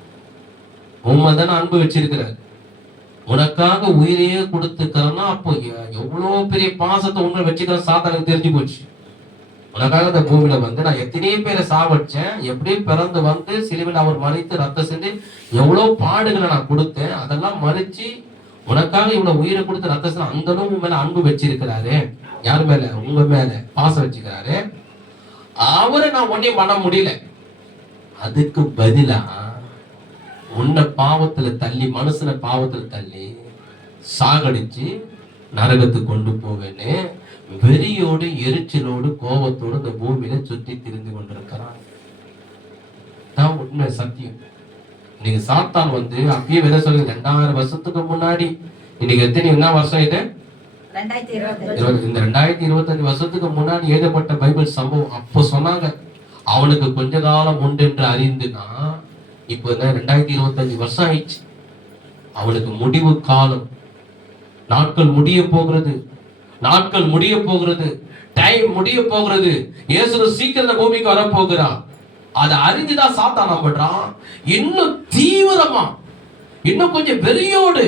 உண்மைதானே அன்பு வச்சிருக்கிறார், உனக்காக உயிரையே கொடுத்துக்கிறன்னா அப்போ எவ்வளவு பெரிய பாசத்தை உண்மை வச்சுக்கிற சாத்தானுக்கு தெரிஞ்சு போச்சு. உனக்காக இந்த பூமியில வந்து நான் எத்தனையோ பேரை சாவடிச்சேன், எப்படி பிறந்து வந்து சிலுவையில் அவர் மறித்து ரத்தம் செஞ்சு எவ்வளவு பாடுகளை நான் கொடுத்தேன், அதெல்லாம் மறிச்சு உனக்காக இவ்வளவு உயிரை கொடுத்து ரத்தம் செஞ்சு அந்த அளவு மேல அன்பு வச்சிருக்கிறாரு. யாரு மேல? உங்க மேல பாசம் வச்சுக்கிறாரு. அவரை நான் ஒன்னையும் பண்ண முடியல. அதுக்கு பதிலா உன்னை பாவத்துல தள்ளி, மனுஷனை பாவத்துல தள்ளி சாகடிச்சு நரகத்துக்கு கொண்டு போவேன்னு வெறியோடு எரிச்சலோடு கோபத்தோடு இந்த பூமியில சுற்றி திரிந்து கொண்டிருக்கிறான். தான் உண்மை, சத்தியம். இன்னைக்கு சாத்தான் வந்து அப்பயே விதை சொல்லி 2000 வருஷத்துக்கு முன்னாடி, இன்னைக்கு என்ன வருஷம் இது? இந்த 2025 வருஷத்துக்கு முன்னாடி எழுதப்பட்ட பைபிள் சம்பவம் அப்போ சொன்னாங்க. அவனுக்கு கொஞ்ச காலம் உண்டு என்று அறிந்துனா, இப்போ 2025 வருஷம் ஆயிடுச்சு. அவனுக்கு முடிவு காலம், நாட்கள் முடிய போகிறது, நாட்கள் முடிய போகிறது, டைம் முடிய போகிறது. இயேசு சீக்கிரம் பூமிக்கு வர போகிறான். அதை அறிந்துதான் சாத்தான் பண்றான். இன்னும் தீவிரமா, இன்னும் கொஞ்சம் வெறியோடு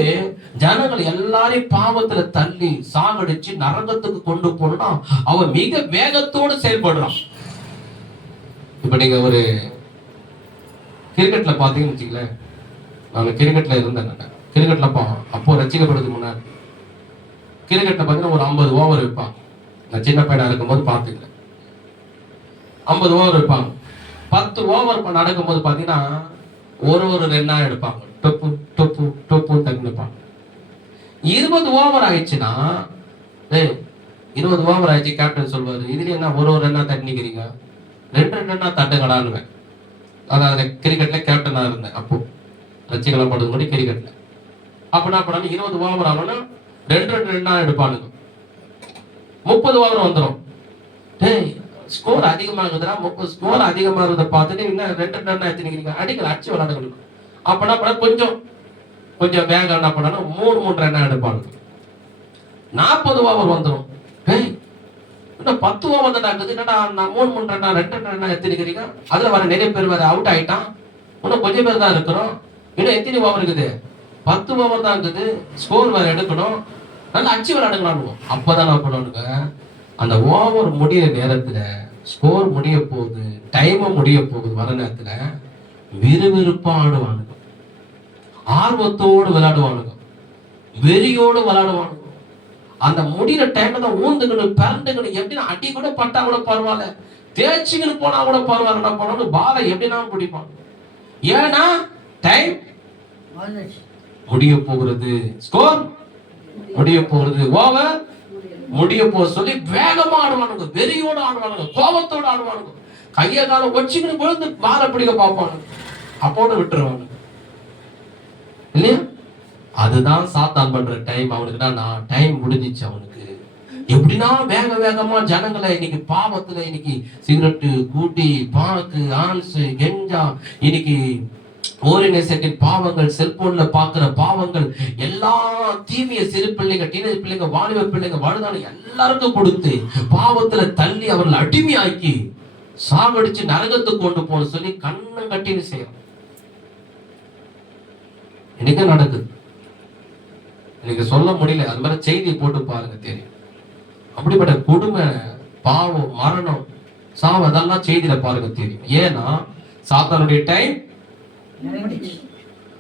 ஜனங்கள் எல்லாரையும் பாவத்துல தள்ளி சாகடிச்சு நரகத்துக்கு கொண்டு போனா அவன் மிக வேகத்தோடு செயல்படுறான். இப்ப நீங்க ஒரு கிரிக்கெட்ல பாத்தீங்கன்னு வச்சுக்கல, நான் கிரிக்கெட்ல இருந்தேன். கிரிக்கெட்ல அப்போ ரசிக்கப்படுறதுக்கு முன்னாடி கிரிக்கெட்ல பாத்தீங்கன்னா ஒரு 50 ஓவர் வைப்பாங்க. நான் சின்ன பையனா இருக்கும்போது பாத்துக்கல, 50 ஓவர் வைப்பாங்க. 10 ஓவர் நடக்கும்போது பாத்தீங்கன்னா ஒரு ரன்னா எடுப்பாங்க, டொப்பு டொப்பு டொப்பு தங்கிப்பாங்க. 20 ஓவர் ஆயிடுச்சுன்னா, 20 ஓவர் ஆயிடுச்சு, கேப்டன் சொல்வாரு, இதுல என்ன ஒரு ரன்னா தட்டிக்கிறீங்க, 2 ரன்னா தட்டுங்கடான்னுவேன். அதாவது கிரிக்கெட்ல கேப்டனா இருந்தேன் அப்போ, ரசிகலாம் படுறது முன்னாடி கிரிக்கெட்ல. அப்ப என்ன பண்ணாலும் 20 ஓவர் ஆகணும்னா 2 ரன்னா எடுப்பானுங்க. 30 ஓவர் வந்துடும். ஸ்கோர் அதிகமாகுதுன்னா, 30 ஸ்கோர் அதிகமா இருந்ததை பார்த்துட்டு இன்னும் 2 ரன்னா எடுத்துக்கிறீங்க, அடிக்கல, அடிச்சு விளையாடணும். அப்ப என்ன பண்ண கொஞ்சம் வேகம் என்ன பண்ணாலும் 3 ரன்னா எடுப்பானுங்க. 40 ஓவர் வந்துடும். இன்னும் 10 ஓவர் தான் ஆகுது, என்னடா நான் 3 ரன்னா 2 ரன்னா எடுத்துக்கிறீங்க. அதுல வர நிறைய பேர் வேற அவுட் ஆயிட்டான், இன்னும் கொஞ்சம் பேர் தான் இருக்கிறோம். இன்னும் எத்தனை ஓவர் இருக்குது? 10 ஓவர் தான் இருக்குது, ஸ்கோர் வேற எடுக்கணும், நல்லா அடிச்சு விளையாடுங்களான்னு. அப்பதான் நான் பண்ணுவானுங்க, அந்த ஓவர் முடிய நேரத்துல, ஸ்கோர் முடிய போகுது, டைம் முடிய போகுது, வர நேரத்துல விறுவிறுப்பா ஆடுவானுங்க, ஆர்வத்தோடு விளையாடுவானுங்க, வெறியோடு விளையாடுவானுங்க. அந்த முடிகிற டைம்ல தான் ஊந்துக்கணும், பிறண்டுக்கணும், எப்படின்னா அடி கூட பட்டா கூட பரவாயில்ல, தேய்ச்சிக்கணும் போனா கூட பரவாயில்ல, என்ன பண்ணணும், பாலை எப்படின்னா பிடிப்பாங்க. ஏன்னா டைம் முடிய போகிறது, ஸ்கோர் முடிய போகிறது, ஓவர் முடிய போக சொல்லி வேகமா ஆடுவானுங்க, வெறியோடு ஆடுவானுங்க, கோபத்தோடு ஆடுவானுங்க, கைய காலம் வச்சுக்கிட்டு விழுந்து பாலை பிடிக்க பார்ப்பானுங்க, அப்போட விட்டுருவானுங்க இல்லையா? அதுதான் சாத்தான் பண்ற டைம். அவனுக்குன்னா நான் டைம் முடிஞ்சிச்சு, அவனுக்கு எப்படின்னா வேகமா ஜனங்களை இன்னைக்கு பாவத்துல, இன்னைக்கு சிகரெட்டு, கூட்டி, பாக்கு, ஆன்ஸ், கெஞ்சா, இன்னைக்கு ஓரினசெட்டின் பாவங்கள், செல்போன்ல பாக்குற பாவங்கள், எல்லா தீவிய சிறு பிள்ளைங்க, டீனேஜ் பிள்ளைங்க, வாலிப பிள்ளைங்க, வாழ்ந்தாலும் எல்லாருக்கும் கொடுத்து பாவத்துல தள்ளி அவர்கள் அடிமையாக்கி சாகடிச்சு நரகத்துக்கு கொண்டு போன சொல்லி கண்ணம் கட்டின்னு செய்யறோம். இன்னைக்கு நடக்குது, எனக்கு சொல்ல முடியல, அது மாதிரி செய்தியை போட்டு பாருங்க தெரியும். அப்படிப்பட்ட கொடுமை, பாவம், மரணம், சாவு, அதெல்லாம் செய்தியில பாருங்க தெரியும். ஏன்னா சாத்தானுடைய டைம்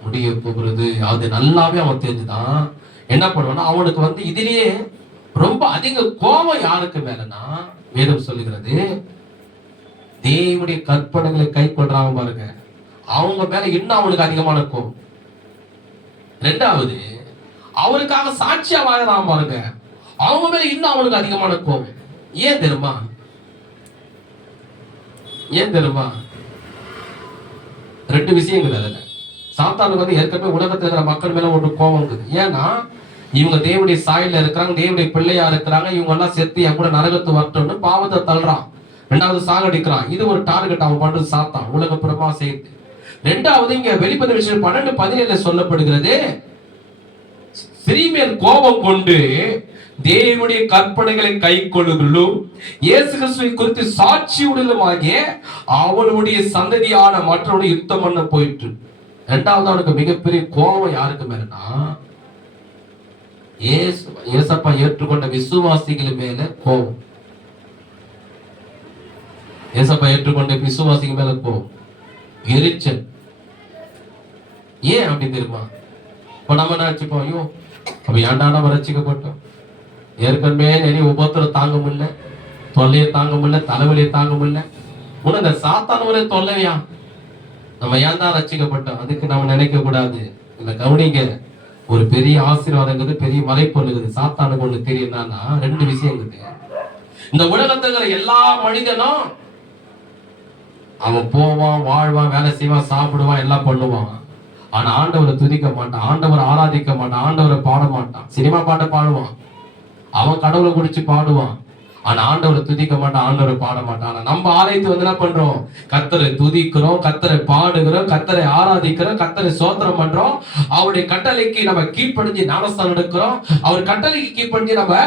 முடிய போகிறது. அது நல்லாவே அவன் தெரிஞ்சுதான் என்ன பண்ணுவான்னா, அவனுக்கு வந்து இதுலயே ரொம்ப அதிக கோபம் யாருக்கு மேலனா, வேதம் சொல்லுகிறது, தேவனுடைய கற்பனைகளை கை கொள்றாங்க பாருங்க, அவங்க மேல இன்னும் அவனுக்கு அதிகமான கோபம். ரெண்டாவது, அவருக்காக சாட்சியா வாழறான் பாருங்க, அவங்க மேல இன்னும் அவனுக்கு அதிகமான கோபம். ஏன் தெரியுமா? ரெண்டு விஷயங்கள். அதுல சாத்தானுக்கு வந்து ஏற்கனவே உலகத்தில் இருக்கிற மக்கள் மேல ஒரு கோபம் இருக்குது. ஏன்னா இவங்க தேவனுடைய சாயல்ல இருக்கிறாங்க, தேவனுடைய பிள்ளையா இருக்கிறாங்க, இவங்க எல்லாம் செத்து என் கூட நரகத்து வரட்டும்னு பாவத்தை தள்ளுறான். ரெண்டாவது சாகடிக்கிறான். இது ஒரு டார்கெட் அவன் பண்றது சாத்தான், உலகப்புறமா சேர்த்து. ரெண்டாவது இங்க வெளிப்படையான விஷயம் 12:17 சொல்லப்படுகிறது, ஸ்ரீமேல் கோபம் கொண்டு தேவனுடைய கற்பனைகளை கை கொள்ளுதலும் இயேசு கிறிஸ்துவை குறித்து சாட்சியுடலுமாகிய அவனுடைய சந்ததியான மற்றவனுடைய யுத்தம் பண்ண போயிட்டு. ரெண்டாவது அவனுக்கு மிகப்பெரிய கோபம் யாருக்கு மேலனா, ஏசப்பா ஏற்றுக்கொண்ட விசுவாசிகள் மேல கோபம். ஏசப்பா ஏற்றுக்கொண்ட விசுவாசிகள் மேல கோபம், எரிச்சல். ஏன் அப்படி தெரியுமா? இப்ப நம்ம நினைச்சுப்போம், ஐயோ அப்ப ஏன்டா நம்ம ரட்சிக்கப்பட்டோம், ஏற்கனவே நிறைய உபத்திரம் தாங்க முடியல, தொல்லையை தாங்க முடியல, தலைவலியை தாங்க முடியல, உனக்கு சாத்தான தொல்லையா, நம்ம ஏன் தான் ரட்சிக்கப்பட்டோம், அதுக்கு நம்ம நினைக்க கூடாது. இல்ல கவனிங்க, ஒரு பெரிய ஆசீர்வாதங்கிறது, பெரிய மலைப்பொருளுக்குது. சாத்தானுக்கு ஒண்ணு தெரியும்னா ரெண்டு விஷயம் இருக்குது. இந்த உலகத்துல எல்லா மனிதனும் அவன் போவான், வாழ்வான், வேலை செய்வான், சாப்பிடுவான், எல்லாம் பண்ணுவான். ஆனா ஆண்டவரை துதிக்க மாட்டான், ஆண்டவரை ஆராதிக்க மாட்டான், ஆண்டவரை பாட மாட்டான். சினிமா பாட்டை பாடுவான், அவன் கடவுளை குறிச்சு பாடுவான், ஆனா ஆண்டவரை துதிக்க மாட்டான், ஆண்டவரை பாட மாட்டான். ஆனா நம்ம ஆலயத்தை வந்து என்ன பண்றோம்? கர்த்தரை துதிக்கிறோம், கர்த்தரை பாடுகிறோம், கர்த்தரை ஆராதிக்கிறோம், கர்த்தரை சோத்திரம் பண்றோம். அவருடைய கட்டளைக்கு நம்ம கீழ்ப்படிஞ்சு ஞானஸ்தானம் எடுக்கிறோம், அவர் கட்டளைக்கு கீழ்ப்படிஞ்சு நம்ம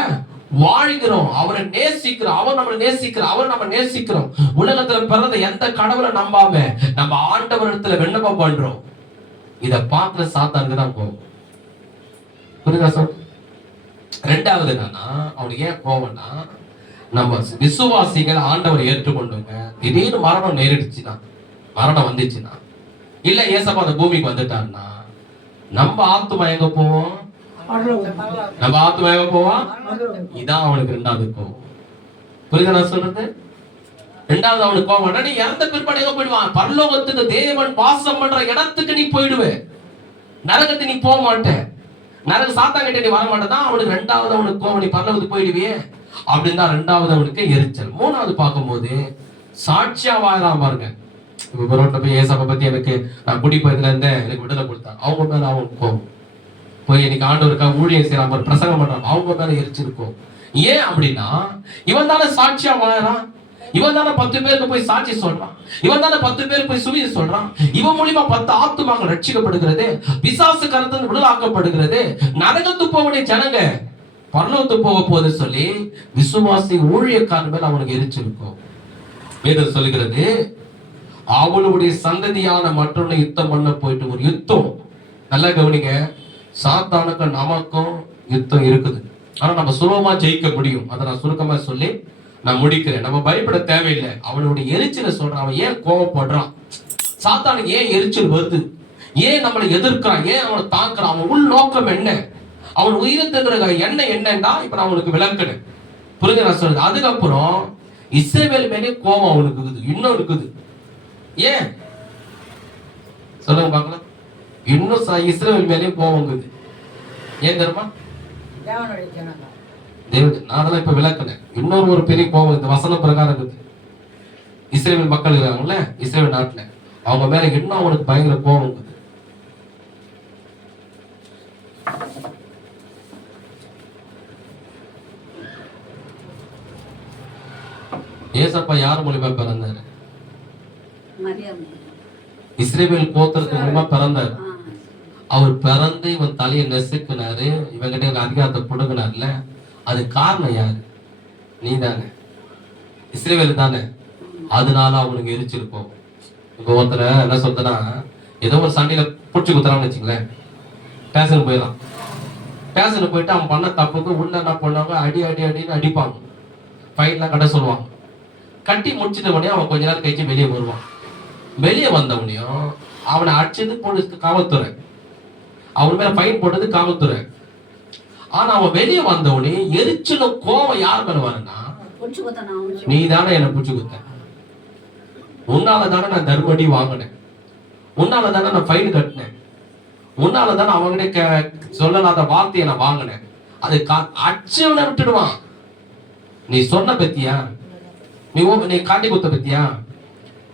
வாழ்கிறோம், அவரை நேசிக்கிறோம், அவர் நம்மளை நேசிக்கிறோம், அவர் நம்ம நேசிக்கிறோம். உலகத்துல பிறந்த எந்த கடவுளை நம்பாம நம்ம ஆண்டவரிடத்துல விண்ணப்பம் பண்றோம். இத பார்க்கிற சாத்தானுக்கு தான் கோபம். புரியுதா சார்? ரெண்டாவது என்னன்னா, அவனுக்கு ஏன் கோபம்னா, நம்ம விசுவாசிகள் ஆண்டவரை ஏற்றுக்கொண்டுங்க திடீர்னு மரணம் நேரிடுச்சுன்னா, மரணம் வந்துச்சுன்னா, இல்ல ஏசப்பா அந்த பூமிக்கு வந்துட்டான்னா, நம்ம ஆத்துமா எங்க போவோம்? நம்ம ஆத்துமா எங்க போவோம்? இதான் அவனுக்கு ரெண்டாவது கோபம். புரியுதா நான் சொல்றது? ரெண்டாவது அவனுக்கு கோபம், நீ இறந்த பிற்பாடு எங்க போயிடுவான்? பரலோகத்துக்கு தேவன் வாசம் பண்ற இடத்துக்கு நீ போயிடுவே, நரகத்துக்கு நீ போக மாட்ட. நரக சாத்தாங்கிட்ட நீ வர மாட்டேதான். அவனுக்கு ரெண்டாவது அவனுக்கு கோபம், நீ பரலோகத்துக்கு போயிடுவியே அப்படின்னு தான் ரெண்டாவது அவனுக்கு எரிச்சல். மூணாவது பார்க்கும்போது சாட்சியா வாழலாம் பாருங்க. இப்ப ரோட்ல போய் ஏசப்பா பத்தி எனக்கு நான் குடி போயதுல இருந்தேன், எனக்கு விடுதலை கொடுத்தான், அவங்க மேல அவனுக்கு கோபம். போய் இன்னைக்கு ஆண்டவருக்காக ஊழியம் செய்யறான், பிரசங்கம் பண்றான், அவங்க மேல எரிச்சிருக்கும். ஏன் அப்படின்னா, இவன் தானே சாட்சியா வாழறான், இவன் தானே 10 பேருக்கு போய் சாட்சி சொல்றான், இவன் தானே 10 பேருக்கு போய் சுவிசேஷம் சொல்றான், இவன் மூலியமா 10 ஆத்துமாக்கள் ரட்சிக்கப்படுகிறது, பிசாசு கருத்து விடுதலாக்கப்படுகிறது, நரகத்துக்கு போவடைய ஜனங்க பரலோகத்துக்கு போக போது சொல்லி விசுவாசி ஊழியக்காரன் மேல அவனுக்கு எரிச்சிருக்கும். வேதம் சொல்லுகிறது, அவளுடைய சந்ததியான மற்றொன்னு யுத்தம் பண்ண போயிட்டு ஒரு யுத்தம். நல்லா கவனிங்க, சாத்தானுக்கும் நமக்கும் யுத்தம் இருக்குது. ஆனா நம்ம சுலபமா ஜெயிக்க முடியும். அதை நான் சுருக்கமா சொல்லி நான் முடிக்கிறேன். நம்ம பயப்பட தேவையில்லை. அவனுடைய எரிச்சலை சொல்றான். அவன் ஏன் கோவப்படுறான்? சாத்தானுக்கு ஏன் எரிச்சல் வருது? ஏன் நம்மளை எதிர்க்கிறான்? ஏன் அவனை தாக்குறான்? அவன் உள் நோக்கம் என்ன? அவன் உயிரத்துக்கிற எண்ணம் என்னன்னா இப்ப நான் அவனுக்கு விளக்குறேன். புரிஞ்சு நான் சொல்றது. அதுக்கப்புறம் இஸ்ரவேல் மேலே கோபம் அவனுக்கு இருக்குது, இன்னும் இருக்குது. ஏன் சொல்லுங்க பார்க்கலாம். இன்னும் இஸ்ரவேல் மேலே கோபம் இருக்குது. ஏன் தெரியுமா? நான் அதெல்லாம் இப்ப விளக்குனேன். இன்னொரு ஒரு பெரிய கோபம் இந்த வசன பிரகாரம் இருக்குது. இஸ்ரவேல் மக்கள் இருக்காங்கல்ல, இஸ்ரவேல் நாட்டுல, அவங்க மேல இன்னும் அவனுக்கு பயங்கர கோபம் இருக்குது. ஏசப்பா யார் மூலியமா பிறந்தாரு? இஸ்ரவேல் கோத்திரத்து மூலியமா பிறந்தாரு. அவர் பிறந்து இவன் தலையை நெசுக்குனாரு, இவங்கிட்ட அதிகாரத்தை கொடுக்குனார்ல, அது காரணம் யாரு? நீ தானே, இஸ்ரவேல் தானே. அதனால அவனுக்கு எரிச்சிருக்கும். இப்ப ஒருத்தர என்ன சொல்றேன்னா, ஏதோ ஒரு சண்டையில புடிச்சு குத்துறான்னு வச்சுங்களேன், ஸ்டேஷனுக்கு போயிடலாம். ஸ்டேஷனுக்கு போயிட்டு அவன் பண்ண தப்புக்கு உள்ள என்ன பண்ணுவாங்க, அடி அடி அடின்னு அடிப்பாங்க, ஃபைன்லாம் கட்ட சொல்லுவாங்க. கட்டி முடிச்சிட்ட உடனே அவன் கொஞ்ச நேரம் கழிச்சு வெளியே வருவான். வெளியே வந்தவனையும் அவனை அடிச்சது போலீஸ் காவல்துறை, அவன் மேல ஃபைன் போட்டது காவல்துறை. ஆனா அவன் வெளியே வந்தவனே எரிச்சலும் கோவம் யார் மேல வரனா, நீ தானே என்ன புடிச்சு குத்த, உன்னால தானே நான் தர்மடி வாங்கினேன், உன்னால தானே நான் ஃபைன் கட்டினேன், உன்னால தானே அவங்கிட்ட சொல்லலாத வார்த்தையை நான் வாங்கினேன். அது அச்சவனை விட்டுடுவான். நீ சொன்ன பத்தியா, நீ காட்டி குத்த பத்தியா,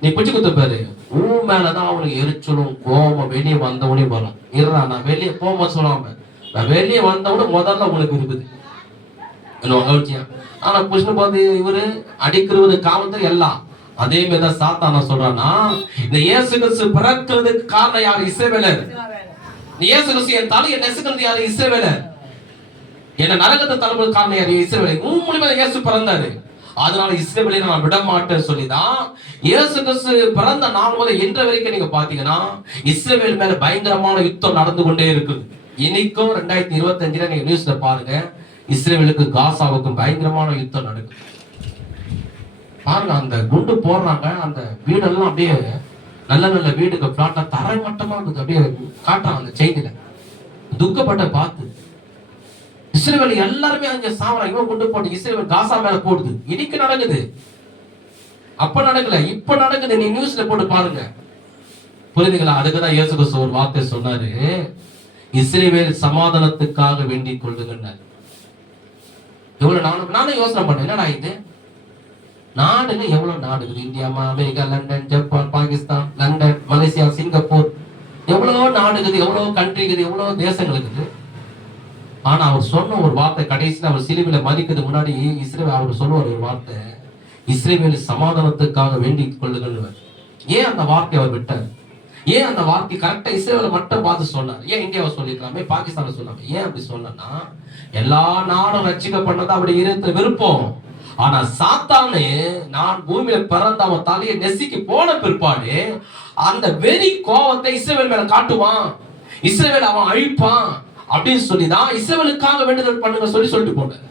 நீ பிடிச்சு குத்த பாரு, உன் மேலதான் அவனுக்கு எரிச்சலும் கோபம் வெளியே வந்தவனே வரும். இருறா, நான் வெளியே போக சொல்லாம, நான் வெளியே வந்தவனு முதல்ல உனக்கு இருக்குது. ஆனா புஷ்ணு பார்த்து இவரு அடிக்கிறது காவல்துறை எல்லாம் அதே மாதிரிதான் சாத்தான சொல்றான்னா, இந்த இயேசு கிறிஸ்து பிறக்கிறதுக்கு காரணம் யாரு? இஸ்ரவேலர். இயேசு கிறிஸ்து என் தலையை நெசுக்கிறது யாரு? இஸ்ரவேலர். என்ன நரகத்தை தலைமுறை காரணம் யாரு? இஸ்ரவேலர். உன் மூலியமா இயேசு பிறந்தாரு, அதனால இஸ்ரவேலை நான் விட மாட்டேன்னு சொல்லிதான் இயேசு கிறிஸ்து பிறந்த நாள் முதல் இன்ற வரைக்கும் நீங்க பாத்தீங்கன்னா இஸ்ரவேல் மேல பயங்கரமான யுத்தம் நடந்து கொண்டே இருக்குது. இன்னைக்கும் 2025 நீங்க நியூஸ்ல பாருங்க, இஸ்ரவேலுக்கு காசாவுக்கும் பயங்கரமான யுத்தம் நடக்குது. பாருங்க, அந்த குண்டு போடுறாங்க, அந்த வீடெல்லாம் அப்படியே நல்ல நல்ல வீடுக்கு பிளாட்ல தரைமட்டமா இருக்குது, அப்படியே காட்டுறாங்க அந்த செய்தியில. துக்கப்பட்ட பார்த்து இஸ்ரவேல் எல்லாருமே அங்க சாவறாங்க. இவன் குண்டு போட்டு இஸ்ரவேல் காசா மேல போடுது. இன்னைக்கு நடக்குது, அப்ப நடக்கல, இப்ப நடக்குது. நீ நியூஸ்ல போட்டு பாருங்க, புரியுதுங்களா? அதுக்குதான் இயேசு கிறிஸ்து ஒரு வார்த்தை சொன்னாரு, இஸ்ரவேல் சமாதானத்துக்காக வேண்டிக் கொள்ளுங்கன்னாரு. எவ்வளவு நானும் யோசனை பண்ணேன், என்னடா இது நாடுகள் எவ்வளவு நாடு இருக்குது? India, America, London, Japan, Pakistan, London, Malaysia, Singapore, எவ்வளவு நாடு இருக்குது, எவ்வளவு கண்ட்ரி இருக்குது, எவ்வளவு தேசங்கள் இருக்குது. ஆனா அவர் சொன்ன ஒரு வார்த்தை, கடைசியில் அவர் சிலுவையில மதிக்கிறது முன்னாடி இஸ்ரவேல் அவர் சொல்லுவார் ஒரு வார்த்தை, இஸ்ரவேல் சமாதானத்துக்காக வேண்டிக் கொள்ளுங்கள். ஏன் அந்த வார்த்தை அவர் விட்டார்? ஏன் அந்த வார்த்தை கரெக்டா இஸ்ரவேலை மட்டும் பார்த்து சொன்னார்? ஏன் இந்தியாவை சொல்லிக்கலாமே, பாகிஸ்தானை சொல்லாம? ஏன் அப்படி சொன்னா, எல்லா நாடும் ரட்சிக்கப்பட்டதா அப்படி இருந்த விருப்பம். ஆனா சாத்தானு நான் பூமியில பிறந்த அவன் தலையை நெசிக்கு போன பிற்பாடு அந்த வெறி கோபத்தை இஸ்ரவேல் மேல காட்டுவான், இஸ்ரவேல் அவன் அழிப்பான் அப்படின்னு சொல்லிதான் இஸ்ரவேலுக்காக வேண்டுதல் பண்ணுங்க சொல்லிட்டு போனேன்.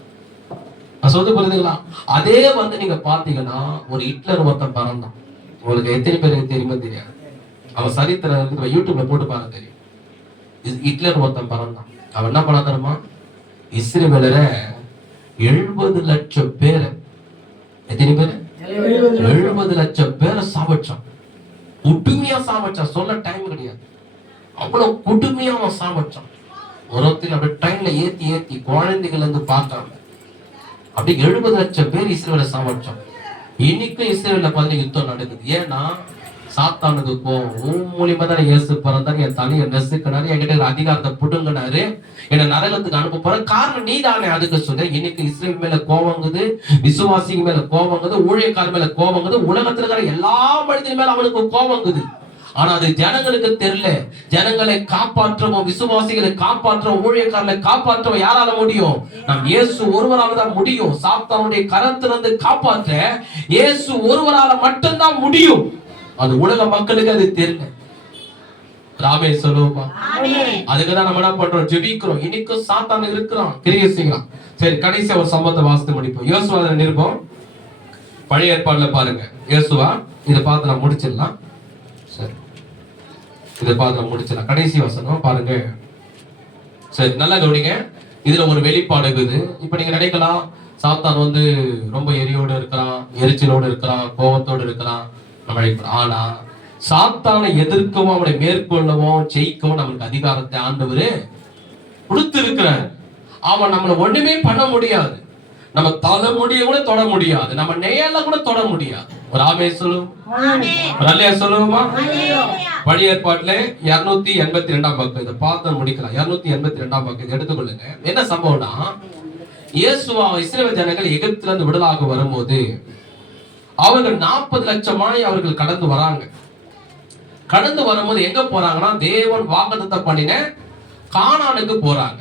நான் சொல்றது புரியுதுங்களா? அதே நீங்க பாத்தீங்கன்னா ஒரு ஹிட்லர் ஒருத்தன் பிறந்தான். உங்களுக்கு எத்தனை பேருக்கு தெரியுமா தெரியாது, அவன் சரித்திரம் யூடியூப்ல போட்டு பாருங்க தெரியும். ஹிட்லர் ஒருத்தன் பிறந்தான். அவன் என்ன பண்ண தெரியுமா, இஸ்ரவேலரை 70 லட்சம் பேரை, எத்தனை பேரு? 70 லட்சம் பேரை சாவச்சான். கொடுமையா சாவச்சான், சொல்ல டைம் கிடையாது. அவ்வளவு கொடுமையா அவன் சாவச்சான். ஒருத்தர் அப்படி ட்ரெயின்ல ஏத்தி குழந்தைகள் இருந்து பார்த்தாங்க. அப்படி 70 லட்சம் பேர் இஸ்ரவேலை சாவச்சான். இன்னைக்கும் இஸ்ரவேல்ல பாத்தீங்கன்னா யுத்தம் நடக்குது. ஏன்னா சாத்தானுக்கு உன் மூலியமா தான் இயேசு பிறந்தாரு, என் தலையை நெசுக்கினாரு, என்கிட்ட அதிகாரத்தை புடுங்கினாரு, என்ன நரகத்துக்கு அனுப்ப போற காரணம் நீ தானே. அதுக்கு சொல்ற இன்னைக்கு இஸ்ரேல் மேல கோவங்குது, விசுவாசிங்க மேல கோவங்குது, ஊழியக்கார மேல கோவங்குது, உலகத்துல இருக்கிற எல்லா மனிதன் மேல அவனுக்கு கோவங்குது. ஆனா அது ஜனங்களுக்கு தெரியல. ஜனங்களை காப்பாற்றவும், விசுவாசிகளை காப்பாற்றவும், ஊழியக்காரர்களை காப்பாற்றவும் யாரால முடியும்? நம் இயேசு ஒருவரால தான் முடியும். சாத்தானுடைய கரத்திலிருந்து காப்பாற்ற இயேசு ஒருவரால மட்டும்தான் முடியும். அது உலக மக்களுக்கு அது தெரியல. ராமே சொல்லுவோமா? அதுக்குதான் நம்ம என்ன பண்றோம், ஜெபிக்கிறோம். இன்னைக்கும் சாத்தான் இருக்கிறான், கிரியை செய்யலாம். சரி, கடைசி ஒரு சம்பவத்தை வாசித்து முடிப்போம். யோசுவா நிருபம் பழைய ஏற்பாடுல பாருங்க. யோசுவா இதை பார்த்து நான் முடிச்சிடலாம். சரி, இதை பார்த்து நான் முடிச்சிடலாம். கடைசி வசனம் பாருங்க. சரி, நல்லா கவனிங்க. இதுல ஒரு வெளிப்பாடு இருக்குது. இப்ப நீங்க நினைக்கலாம், சாத்தான் ரொம்ப எரியோடு இருக்கிறான், எரிச்சலோடு இருக்கிறான், கோபத்தோடு இருக்கிறான். ஆனா சாத்தானை எதிர்க்கவும் அவனை மேற்கொள்ளவும் ஜெயிக்கவும் நமக்கு அதிகாரத்தை ஆண்டவரு கொடுத்திருக்கிறார். அவன் நம்மளை ஒண்ணுமே பண்ண முடியாது. நம்ம தலைமுடிய கூட தொட முடியாது, நம்ம நெய்யல கூட தொட முடியாது. ஒரு ஆமே சொல்லுவோமா? பழைய ஏற்பாட்டுல 282 பக்கம். இதை பார்த்து முடிக்கலாம். 282 பக்கம் எடுத்துக்கொள்ளுங்க. என்ன சம்பவம்னா, இயேசுவா இஸ்ரவேல் ஜனங்கள் எகிப்துல இருந்து விடுதலாக வரும்போது அவர்கள் 40 லட்சமாய் அவர்கள் கடந்து வராங்க. கடந்து வரும்போது எங்க போறாங்கன்னா, தேவன் வாக்குத்தத்தம் பண்ணின கானானுக்கு போறாங்க.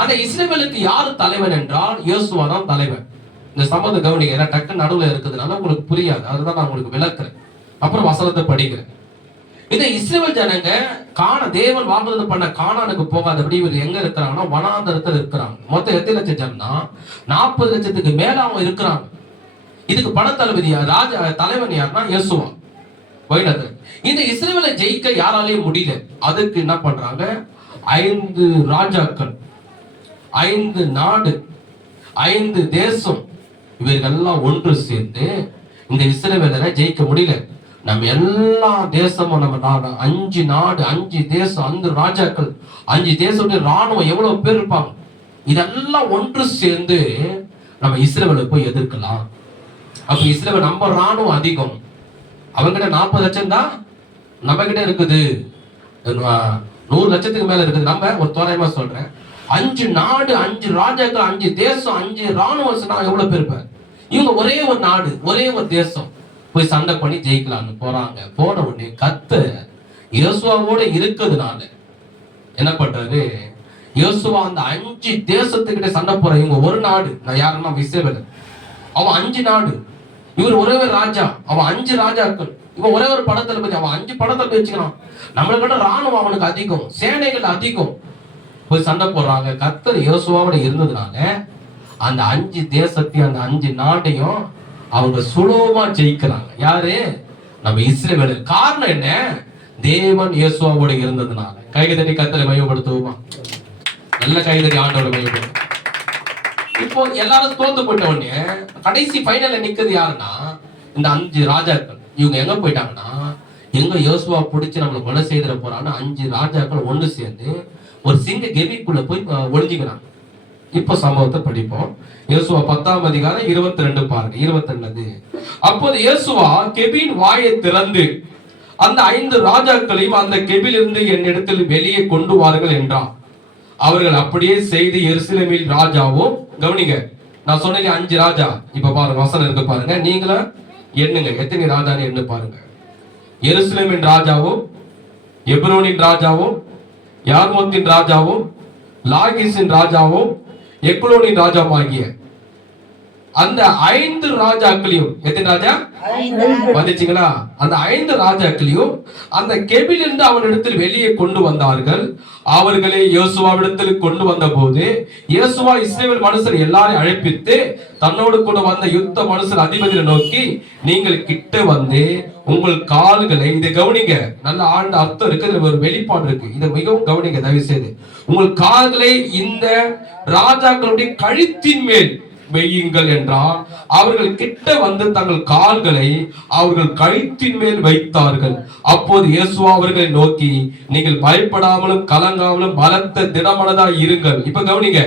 அந்த இஸ்ரவேலுக்கு யாரு தலைவன் என்றால் யோசுவா தான் தலைவன். இந்த சம்பவத்தை கவனிங்க, ஏன்னா டக்கு நடுவுல இருக்குதுனால உங்களுக்கு புரியாது, அதுதான் நான் உங்களுக்கு விளக்குறேன். அப்புறம் வசனத்தை படிக்கிறேன். இந்த இஸ்ரவேல் ஜனங்க தேவன் வாக்குத்தத்தம் பண்ண கானானுக்கு போகாதபடி இவர் எங்க இருக்கிறாங்கன்னா, வனாந்தரத்தில் இருக்கிறாங்க. மொத்தம் எத்தனை லட்சம் ஜனம்னா 40 லட்சத்துக்கு மேல அவங்க இருக்கிறாங்க. இதுக்கு பணத்தளபதி ராஜா தலைவன் யாருன்னா யோசுவா. இந்த இஸ்ரவேலை ஜெயிக்க யாராலையும் முடியல. அதுக்கு என்ன பண்றாங்க, 5 ராஜாக்கள், 5 நாடு, 5 தேசம், இவர்களெல்லாம் ஒன்று சேர்ந்து இந்த இஸ்ரவேலரை ஜெயிக்க முடியல. நம்ம எல்லா தேசமும், நம்ம 5 நாடு, 5 தேசம், 5 ராஜாக்கள், 5 தேசத்துடைய ராணுவம் எவ்வளவு பேர் இருப்பாங்க, இதெல்லாம் ஒன்று சேர்ந்து நம்ம இஸ்ரவேலை போய் எதிர்க்கலாம். அப்ப இஸ்ரவேல் நம்ம ராணுவம் அதிகம், அவங்கிட்ட 40 லட்சம் தான், நம்ம கிட்ட இருக்குது 100 லட்சத்துக்கு மேல இருக்குது. நம்ம ஒரு தோராயமா சொல்றேன், 5 நாடு, 5 ராஜாக்கள், 5 தேசம், 5 ராணுவம் எவ்வளவு பேர் இருப்பார். இவங்க ஒரே ஒரு நாடு, ஒரே ஒரு தேசம் போய் சண்டை பண்ணி ஜெயிக்கலாம்னு போறாங்க. போன உடனே கர்த்தர் யோசுவாவோட இருக்கிறதுனால என்ன பண்றாரு, யோசுவா அந்த 5 தேசத்துக்கிட்ட சண்டை போற, இவங்க ஒரு நாடு, நான் யாருன்னா இஸ்ரவேல், அவன் 5 நாடு, இவர் ஒரே ஒரு ராஜா, அவன் 5 ராஜாக்கள், இவன் ஒரே ஒரு படத்தளபதி, அவன் 5 படத்தளபதி வச்சுக்கிறான். நம்மளை விட ராணுவம் அவனுக்கு அதிகம், சேனைகள் அதிகம். போய் சண்டை போடுறாங்க. கர்த்தர் யோசுவாவோட இருந்ததுனால அந்த 5 தேசத்தையும் அந்த 5 நாட்டையும் அவங்க சுலபமா ஜெயிக்கிறாங்க. யாரு? நம்ம இஸ்ரவேல். காரணம் என்ன? தேவன் யோசுவாவோட இருந்ததுனால. கைதடி கர்த்தரை மையப்படுத்துவோமா? நல்ல கைதடி ஆண்டவரை மையப்படுத்தும். இப்போ எல்லாரும் தோத்து போயிட்ட உடனே கடைசி ஃபைனல்ல நிக்கிறது யாருன்னா, இந்த 5 ராஜாக்கள். இவங்க எங்க போயிட்டாங்கன்னா, எங்க யோசுவா பிடிச்சு நம்மளை கொலை செய்திட போறான்னு 5 ராஜாக்கள் ஒன்று சேர்ந்து ஒரு சிங்க கெபிக்குள்ள போய் ஒளிஞ்சுக்கிறாங்க. இப்ப சம்பவத்தை படிப்போம். யோசுவா 10ஆம் அதிகாரம் 22 பாருங்க. 22. அப்போது யோசுவா கெபின் வாயை திறந்து அந்த 5 ராஜாக்களையும் அந்த கெபிலிருந்து என்னிடத்தில் வெளியே கொண்டு வாருங்கள் என்றான். அவர்கள் அப்படியே செய்து எருசலேமில் ராஜாவோ, கவனிங்க, நான் சொன்னேன் 5 ராஜா. இப்ப பாருங்க, வசனம் இருக்கு பாருங்க, நீங்களும் எண்ணுங்க எத்தனை ராஜான்னு எண்ணு பாருங்க. எருசலேமின் ராஜாவோ, எப்ரோனின் ராஜாவோ, யார்மோத்தின் ராஜாவோ, லாகீசின் ராஜாவோ, எக்லோனின் ராஜாவாகிய அந்த 5 ராஜாக்களையும், எத்தனை ராஜா வந்துச்சுங்களா? அந்த 5 ராஜாக்களையும் அந்த கெபிலிருந்து அவனிடத்தில் வெளியே கொண்டு வந்தார்கள். அவர்களை யோசுவாவிடத்தில் கொண்டு வந்த போது யோசுவா இஸ்ரவேல் மனுஷர் எல்லாரையும் அழைப்பித்து தன்னோடு கூட வந்த யுத்த மனுஷர் அதிபதியை நோக்கி, நீங்கள் கிட்ட வந்து உங்கள் கால்களை, இதை கவனிங்க, நல்ல ஆழ்ந்த அர்த்தம் இருக்கு, இதுல ஒரு வெளிப்பாடு இருக்கு, இதை மிகவும் கவனிங்க தயவு செய்து. உங்கள் கால்களை இந்த ராஜாக்களுடைய கழுத்தின் மேல் வையுங்கள் என்றால், அவர்கள் கிட்ட வந்து தங்கள் கால்களை அவர்கள் கழுத்தின் மேல் வைத்தார்கள். அப்போது யோசுவா அவர்களை நோக்கி, நீங்கள் பயப்படாமலும் கலங்காமலும் பலத்த திடமனதாய் இருங்கள். இப்ப கவனிங்க,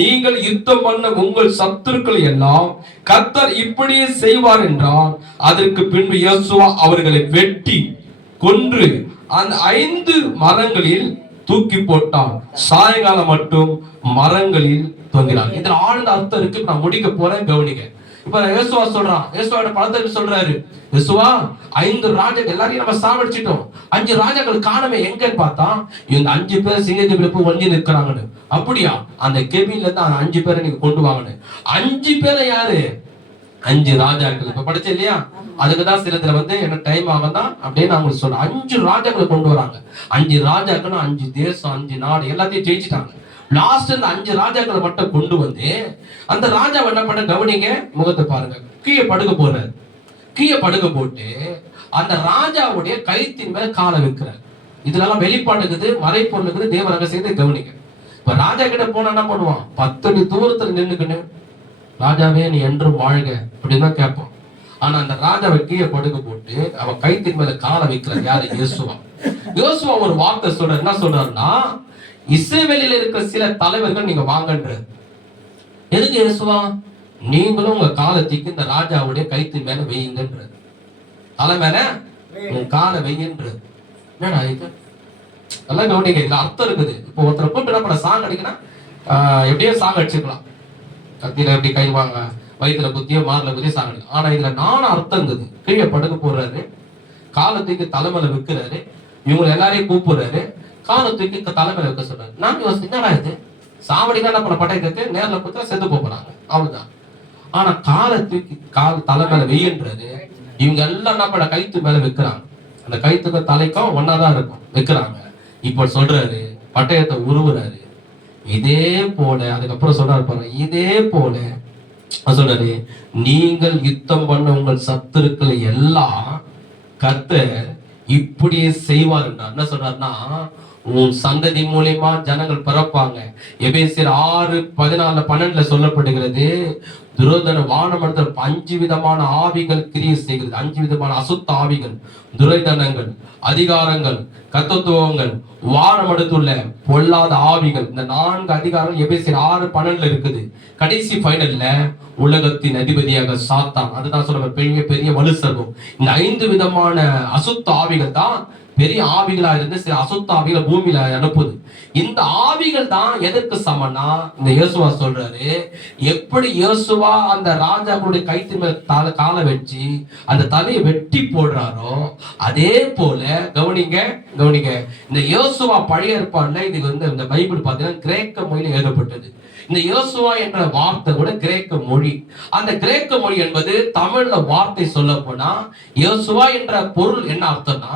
நீங்கள் யுத்தம் பண்ண உங்கள் சத்துருக்கள் எல்லாம் கர்த்தர் இப்படியே செய்வார் என்றால், அதற்கு பின்பு யோசுவா அவர்களை வெட்டி கொன்று அந்த 5 மரங்களில் தூக்கி போட்டான். சாயங்காலம் மட்டும் மரங்களில் தொங்கினார். இதுல ஆழ்ந்த அர்த்தம் இருக்கு, நான் முடிக்க போறேன், கவனிங்க. இப்ப யோசுவா சொல்றான், யோசுவாவோட பலத்தை சொல்றாரு, யோசுவா 5 ராஜாக்கள் எல்லாரையும் நம்ம சாவடிச்சிட்டோம், 5 ராஜாக்கள் காணவே எங்கன்னு பார்த்தா இந்த 5 பேர் சிங்கத்தை போய் வண்டி நிற்கிறாங்கன்னு. அப்படியா? அந்த கெபில இருந்து அந்த 5 பேரை நீங்க கொண்டு வாங்கன்னு. 5 பேரை யாரு? 5 ராஜாக்கள். இப்ப படிச்ச இல்லையா? அதுக்குதான் சிலதுல என்ன டைம் ஆகுதான் அப்படின்னு நான் உங்களுக்கு சொல்றேன். 5 ராஜாக்களை கொண்டு வராங்க. 5 ராஜாக்கள் 5 தேசம் 5 நாடு எல்லாத்தையும் ஜெயிச்சுட்டாங்க. லாஸ்ட் அந்த 5 ராஜாக்களை மட்டும் கொண்டு வந்து அந்த ராஜா என்ன பண்ண, கவனிங்க, முகத்தை பாருங்க, கீழே படுக்க போறாரு. கீழே படுக்க போட்டு அந்த ராஜாவுடைய கழுத்தின் மேல காலை வைக்கிறார். இதுலலாம் வெளிப்பாடு இருக்குது, மறைப்பொருள் இருக்குது, தேவ ரகசியத்தை கவனிங்க. இப்ப ராஜா கிட்ட போனா என்ன பண்ணுவான்? 10 அடி தூரத்துல நின்னுக்குன்னு, ராஜாவே நீ என்றும் வாழ்க அப்படின்னு தான் கேட்பான். ஆனா அந்த ராஜாவை கீழே படுக்க போட்டு அவன் கைத்தின் மேல காலை வைக்கிறார். யாரு? யோசுவா. யோசுவா ஒரு வார்த்தை சொல்றாரு. என்ன சொல்றாருன்னா, இஸ்ரவேலில் இருக்கிற சில தலைவர்கள் நீங்க வாங்கன்ற. எதுக்கு யோசுவா? நீங்களும் உங்க காலத்துக்கு இந்த ராஜாவுடைய கைத்தின் மேல வையுங்கன்ற, தலை மேல உங்க காலை வையுன்றது. என்னடா இது? எல்லாம் கவனிங்க, இதுல அர்த்தம் இருக்குது. இப்போ ஒருத்தர் கூப்பிட்டு என்ன பண்ண, சாங் அடிக்கனா எப்படியோ சாங் அடிச்சுக்கலாம், கத்தியில எப்படி கை வாங்க, வயிற்றுல குத்தியோ மார்ல குத்தியோ சாங் அடிக்கலாம். ஆனா இதுல நானும் அர்த்தம் இருக்குது. கீழே படுக்க போடுறாரு, காலத்துக்கு தலைமையில வைக்கிறாரு, இவங்க எல்லாரையும் கூப்பிடுறாரு, காலத்துக்கு தலைமையில வைக்க சொல்றாரு. நான் யோசிச்சேன், இது சாவடிதான் என்ன பண்ண, பட்டயத்துக்கு நேர்ல குத்தா செத்து போறாங்க, அவ்வளவுதான். ஆனா காலத்துக்கு தலைமையில வெய்யன்றது, இவங்க எல்லாம் என்ன பண்ண, கைத்து மேல வைக்கிறாங்க. அந்த கைத்துக்கும் தலைக்கும் ஒன்னாதான் இருக்கும், வைக்கிறாங்க. இப்ப சொல்றாரு, பட்டயத்தை உருவுறாரு. இதே போல அதுக்கப்புறம் சொல்றாரு பாருங்க, இதே போல சொல்றாரு, நீங்கள் யுத்தம் பண்ண உங்கள் சத்துருக்களை எல்லாம் கர்த்தர் இப்படியே செய்வார் என்றார். என்ன சொல்றாருன்னா, உன் சந்ததி மூலியமா ஜனங்கள் பிறப்பாங்க. எபேசியர் 6:14-12 சொல்லப்படுகிறது, துரோதன வானமண்டல 5 விதமான ஆவிகள் கிரியை செய்கிறது. 5 விதமான அசுத்த ஆவிகள், துரைதனங்கள், அதிகாரங்கள், கர்த்தத்துவங்கள், வானமண்டலத்துள்ள பொல்லாத ஆவிகள். இந்த 4 அதிகாரம் எபேசியர் 6:12 இருக்குது. கடைசி ஃபைனல்ல உலகத்தின் அதிபதியாக சாத்தான், அதுதான் சொல்ற பெரிய பெரிய வலுசர்வம். இந்த 5 விதமான அசுத்த ஆவிகள் தான் பெரிய ஆவிகளா இருந்து சில அசுத்த ஆவிகளை பூமியில அனுப்புது. இந்த ஆவிகள் தான் எதற்கு சமன்னா, இந்த யோசுவா சொல்றாரு, எப்படி யோசுவா அந்த ராஜாக்களுடைய கைத்தின் மேல காலை வச்சு அந்த தலையை வெட்டி போடுறாரோ, அதே போல கவனிங்க கவனிங்க, இந்த யோசுவா பழைய ஏற்பாடுல இது இந்த பைபிள் பார்த்தீங்கன்னா கிரேக்க மொழியில எழுதப்பட்டது. இந்த யோசுவா என்ற வார்த்தை கூட கிரேக்க மொழி. அந்த கிரேக்க மொழி என்பது தமிழ்ல வார்த்தை சொல்ல போனா, யோசுவா என்ற பொருள் என்ன அர்த்தம்னா,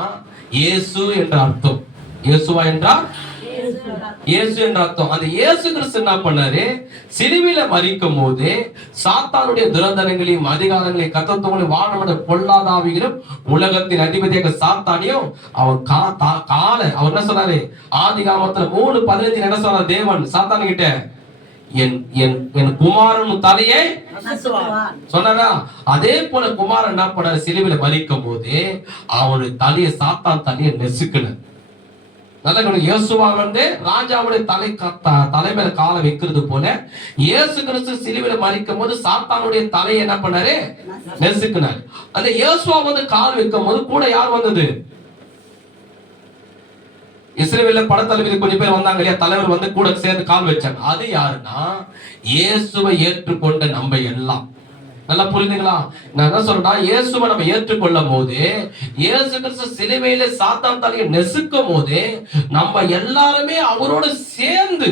இயேசு என்ற அர்த்தம். இயேசுவா என்றால் இயேசு என்ற அர்த்தம். அந்த இயேசு கிறிஸ்து என்ன பண்ணாரு, சிலுவையில மரிக்கும் போது சாத்தானுடைய துரந்தனங்களையும் அதிகாரங்களையும் கர்த்தத்துவங்களையும் வானமண்ட பொல்லாதாவிகளும் உலகத்தின் அதிபதியாக சாத்தானையும் அவன் காலை அவர் என்ன சொன்னாரு, ஆதிகாமத்துல 3:15 என்ன சொன்னார் தேவன் சாத்தானு கிட்ட, என் குமாரன் தலையை சொன்னாரா? அதே போல குமாரன் என்ன பண்ணாரு, சிலுவையில மரிக்கும் போது அவனுடைய தலையை சாத்தான் தலையை நெசுக்கினார். நல்ல இயேசுவா ராஜாவுடைய தலைமையில காலை வைக்கிறது போல இயேசு கிறிஸ்து சிலுவையில மரிக்கும் போது சாத்தானுடைய தலையை என்ன பண்ணாரு, நெசுக்கினார். அந்த இயேசுவா கால் வைக்கும் போது கூட யார் வந்தது, இஸ்ரவேல்ல படத்தலைவர் கொஞ்சம் பேர் வந்தாங்க இல்லையா, தலைவர் வந்து கூட சேர்ந்து கால் வச்சாங்க. அது யாருன்னா இயேசுவை ஏற்றுக்கொண்ட நம்ம எல்லாம். நல்லா புரியுதுங்களா? நான் என்ன சொல்றேன்னா, இயேசுவை நம்ம ஏற்றுக்கொள்ளும் போது, இயேசு கிறிஸ்து சிலுவையில சாத்தான் தலையை நெசுக்கும் போது நம்ம எல்லாருமே அவரோட சேர்ந்து,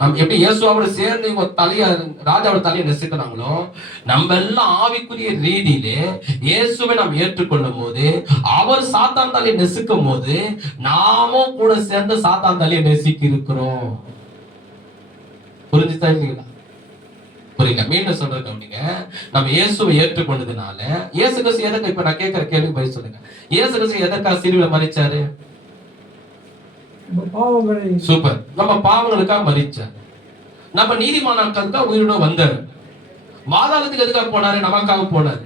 நம்ம எப்படி இயேசுவோட சேர்ந்து இவங்க தலைய ராஜாவோட தலையை நெசுக்கிறாங்களோ, நம்ம எல்லாம் ஆவிக்குரிய ரீதியிலே இயேசுவை நாம் ஏற்றுக்கொள்ளும் போது, அவர் சாத்தான் தலையை நெசுக்கும் போது நாமும் கூட சேர்ந்து சாத்தான் தலையை நெசுக்கி இருக்கிறோம். புரிஞ்சுதா இல்லைங்களா? புரியுங்க? மீண்டும் சொல்றது கவனிங்க. நம்ம இயேசுவை ஏற்றுக்கொண்டதுனால, இயேசு கிறிஸ்து எதற்கு, இப்ப நான் கேட்கிற கேள்வி பதில் சொல்லுங்க. இயேசு கிறிஸ்து எதற்காக சிலுவையில மரிச்சாரு? சூப்பர். நம்ம பாவங்களுக்காக மரிச்சார். நம்ம நீதிமானாக்கிறதுக்காக உயிரோட வந்தாரு. பாதாளத்துக்கு எதுக்காக போனாரு? நமக்காக போனாரு.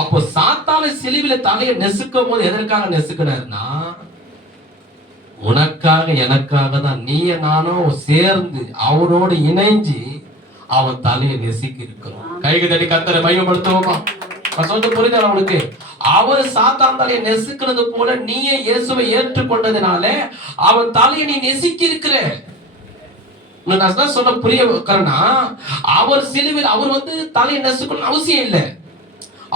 அப்போ சாத்தானை சிலுவையில தலையை நெசுக்கும் போது எதற்காக நெசுக்கினாருன்னா, உனக்காக எனக்காக தான். நீய நானும் சேர்ந்து அவரோடு இணைஞ்சு அவன் தலையை நெசுக்கி இருக்கிறோம். கைக்கு தட்டி கர்த்தரை மையப்படுத்துவோமா? சொல்றது புரியுதா அவனுக்கு? அவர் சாத்தான் தலையை நெசுக்கிறது போல நீயே இயேசுவை ஏற்றுக்கொண்டதுனால அவன் தலையை நீ நெசுக்கி இருக்கிற. நான் சொல்ல புரிய வைக்கிறேன்னா, அவர் சிலுவையில் அவர் வந்து தலையை நெசுக்கணும்னு அவசியம் இல்லை.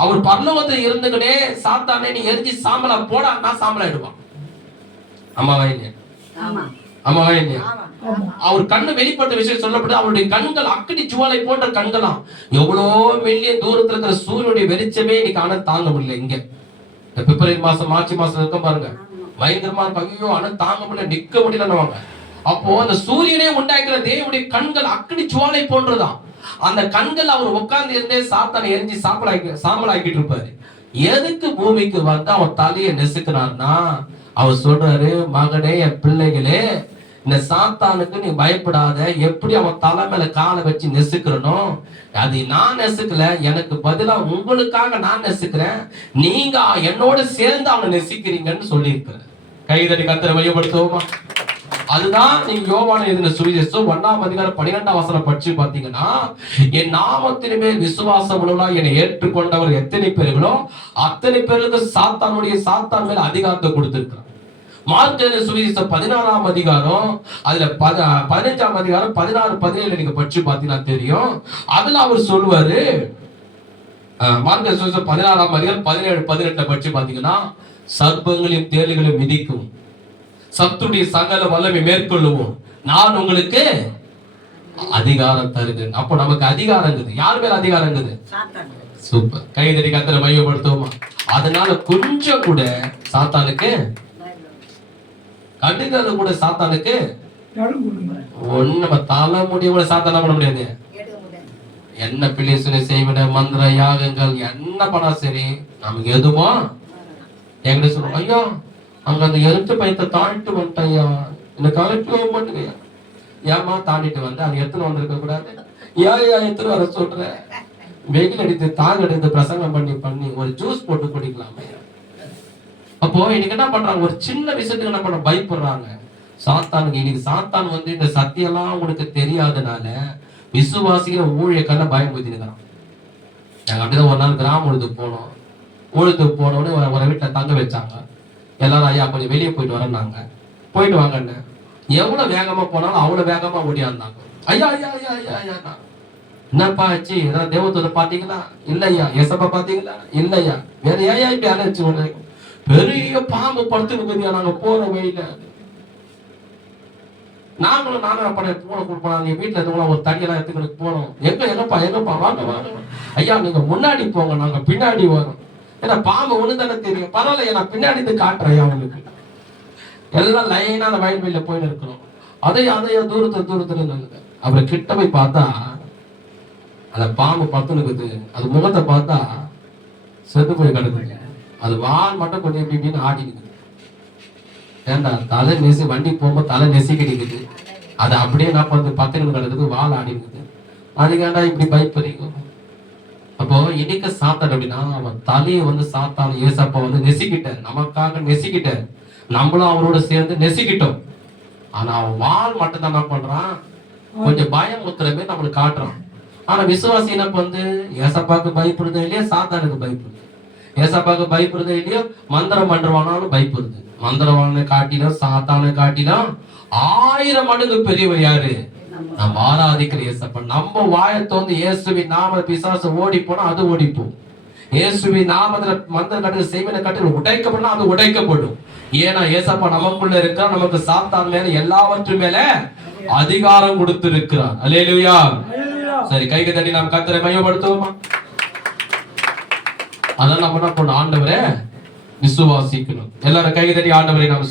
அவர் பரலோகத்தில் இருந்துகிட்டே சாத்தானே நீ எரிஞ்சு சாம்பலா போடா, நான் சாம்பலாயிடுவான். அம்மாவா இல்லையா? அம்மாவா இல்லையா? அவர் கண்ணு வெளிப்பட்ட விஷயம் சொல்லப்பட்டு, அவருடைய கண்கள் அக்கினி ஜுவாலை போன்ற கண்களாம். எவ்வளோ மில்லியன் தூரத்துல இருக்கிற சூரியனுடைய வெளிச்சமே இன்னைக்கு அனல் தாங்க முடியல. இங்க பிப்ரவரி மாசம் மார்ச் மாசம் இருக்க பாருங்க, பயங்கரமா இருக்கும். ஐயோ அனல் தாங்க முடியல, நிக்க முடியலன்னுவாங்க. அப்போ அந்த சூரியனே உண்டாக்குற தேவனுடைய கண்கள் அக்கினி ஜுவாலை போன்றதான். அந்த கண்கள் அவர் உட்கார்ந்து இருந்தே சாத்தானை எரிஞ்சு சாம்பலாக்கிட்டு இருப்பாரு. எதுக்கு பூமிக்கு வந்து அவன் தலையை நெசுக்கிறான்னா, அவர் சொல்றாரு, மகனே என் பிள்ளைகளே, இந்த சாத்தானுக்கு நீ பயப்படாத. எப்படி அவன் தலை மேல காலை வச்சு நெசுக்கிறனோ, அது நான் நெசுக்கல, எனக்கு பதிலா உங்களுக்காக நான் நெசுக்கிறேன். நீங்க என்னோட சேர்ந்து அவனை நெசுக்கிறீங்கன்னு சொல்லி இருக்கிறேன். கைதடி கர்த்தரை மையப்படுத்துவோமா? அதுதான் நீங்க யோவான் எழுதின சுவிசேஷம் 1ஆம் அதிகாரம் 12ஆம் வசனம் படிச்சு பாத்தீங்கன்னா, என் நாமத்தின் மேல் விசுவாசம் உள்ளவர்களாய் என்னை ஏற்றுக்கொண்டவர் எத்தனை பேர்களோ அத்தனை பேருக்கு சாத்தான் மேல் அதிகாரத்தை கொடுத்திருக்கிறார். மார்க் எழுதின சுவிசேஷம் 14ஆம் அதிகாரம் அதுல 15ஆம் அதிகாரம் 16, 17 நீங்க படிச்சு பாத்தீங்கன்னா தெரியும். அதுல அவர் சொல்லுவாரு, மார்க் சுவிசேஷம் 16ஆம் அதிகாரம் 17, 18 படிச்சு பாத்தீங்கன்னா, சர்ப்பங்களையும் தேள்களையும் மிதிக்கும், சத்துடைய சகல வல்லமை மேற்கொள்ளுவோம், நான் உங்களுக்கு அதிகாரம் தருகிறேன். அப்போ நமக்கு அதிகாரம் இருக்குது. யார் மேல அதிகாரம் இருக்குது? சூப்பர். கைதடி கர்த்தரை மையப்படுத்துவோமா? அதனால கொஞ்சம் கூட சாத்தானுக்கு கடுகிறது கூட சாத்தானுக்கு ஒண்ணு நம்ம தலை முடிய கூட சாத்தான பண்ண முடியாது. என்ன பிள்ளைசுனை செய்விட மந்திர யாகங்கள் என்ன பண்ணா சரி, நமக்கு எதுவோ என்கிட்ட சொல்லுவோம், ஐயா அங்க அந்த எருத்து பயத்தை தாண்டிட்டு வந்துட்டேன் ஐயா, இந்த கலெக்ட் மாட்டேங்கய்யா. ஏமா தாண்டிட்டு வந்து அங்க எத்தனை வந்திருக்க கூடாது? ஏன் எத்தனை வர சொல்ற? வெயில் அடித்து தாங்க எடுத்து பிரசங்கம் பண்ணி ஒரு ஜூஸ் போட்டு குடிக்கலாமே. அப்போ இன்னைக்கு என்ன பண்றாங்க, ஒரு சின்ன விஷயத்துக்கு என்ன பண்ண பயப்படுறாங்க சாத்தானுக்கு. இன்னைக்கு சாத்தான் வந்து இந்த சத்தியெல்லாம் உங்களுக்கு தெரியாதனால விசுவாசிக்கிற ஊழியக்கார பயம் ஊத்திருக்கிறான். நாங்க அப்படிதான் ஒரு நாள் கிராமத்துக்கு போனோம். ஊழத்துக்கு போனோடனே ஒரு வீட்டுல தங்க வச்சாங்க. எல்லாரும் ஐயா கொஞ்சம் வெளியே போயிட்டு வரேன்னாங்க. போயிட்டு வாங்கன்னு எவ்வளவு வேகமா போனாலும் அவ்வளவு வேகமா ஓடியாந்தாங்க. ஐயா ஐயா ஐயா ஐயா ஐயா, என்னப்பா ஆச்சு? ஏதாவது தேவதூதரை பாத்தீங்களா? இல்லையா. எசப்பா பாத்தீங்களா? இல்லையா. வேற ஏயா இப்படி அழைச்சு பெரிய பாம்பு படுத்துன்னு நாங்க போற வழியில நாங்களும் பண்ண போன கொடுப்பாங்க. வீட்டுல இருக்கவங்க ஒரு தடியெல்லாம் எடுத்துக்கிட்டு போனோம். எங்கப்பா வாங்க வாங்க. ஐயா நீங்க முன்னாடி போங்க, நாங்க பின்னாடி வரோம். ஏன்னா பாம்பு ஒண்ணு தானே தெரியும். பரவாயில்ல, நான் பின்னாடி இருந்து காட்டுறேன் அவங்களுக்கு. எல்லாம் லைனா அந்த வயல்வெளியில போயின்னு இருக்கிறோம். அதையா தூரத்துல இருந்தது. அப்புறம் கிட்ட போய் பார்த்தா அந்த பாம்பு பத்துனுக்குது. அது முகத்தை பார்த்தா செத்து போய் கிடக்குது. அது வால் மட்டும் கொஞ்சம் இப்படின்னு ஆடிக்குது. ஏண்டா தலை நெசி வண்டி போகும்போது தலை நெசி கிடைக்குது. அது அப்படியே நான் பார்த்து 10 நிமிடம் கிடக்குது, வால் ஆடிக்குது. அதுக்காண்டா இப்படி பயப்பறிக்கும். அப்போ இன்னைக்கு சாத்தான் அப்படின்னா, அவன் தலையை வந்து சாத்தான் ஏசப்பா வந்து நெசிக்கிட்டார், நமக்காக நெசிக்கிட்டார். நம்மளும் அவரோட சேர்ந்து நெசிக்கிட்டோம். ஆனா அவன் வால் மட்டும் தான் என்ன பண்றான், கொஞ்சம் பயம் முத்துறமே நம்மளுக்கு காட்டுறான். ஆனா விசுவாசி என்ன வந்து ஏசப்பாக்கு பயப்படுது இல்லையா, சாத்தானுக்கு பயப்படுது. ஏசப்பாக்கு பயப்படுறது இல்லையோ, மந்திரம் பண்றவானாலும் பயப்படுது. மந்திரவானை காட்டிலும் சாத்தானை காட்டிலும் 1000 மடங்கு பெரியவர் யாரு? நம்ம ஆராதிக்கிற ஏசப்பா. நம்ம வாயத்தை வந்து இயேசுவின் நாம பிசாசு ஓடி போனா அது ஓடிப்போம். இயேசுவின் நாமத்துல மந்திர கட்டு செய்வன கட்டு உடைக்கப்படனா அது உடைக்கப்படும். ஏன்னா ஏசப்பா நமக்குள்ள இருக்கா. நமக்கு சாத்தான் மேல எல்லாவற்றும் மேல அதிகாரம் கொடுத்திருக்கிறார். அல்லேலூயா. சரி, கைக்கு தட்டி நாம் கர்த்தரை மையப்படுத்துவோமா? அதான் நம்ம என்ன பண்ணணும், ஆண்டவரை விசுவாசிக்கணும். எல்லாரும் கைக்கு தட்டி ஆண்டவரை நாம்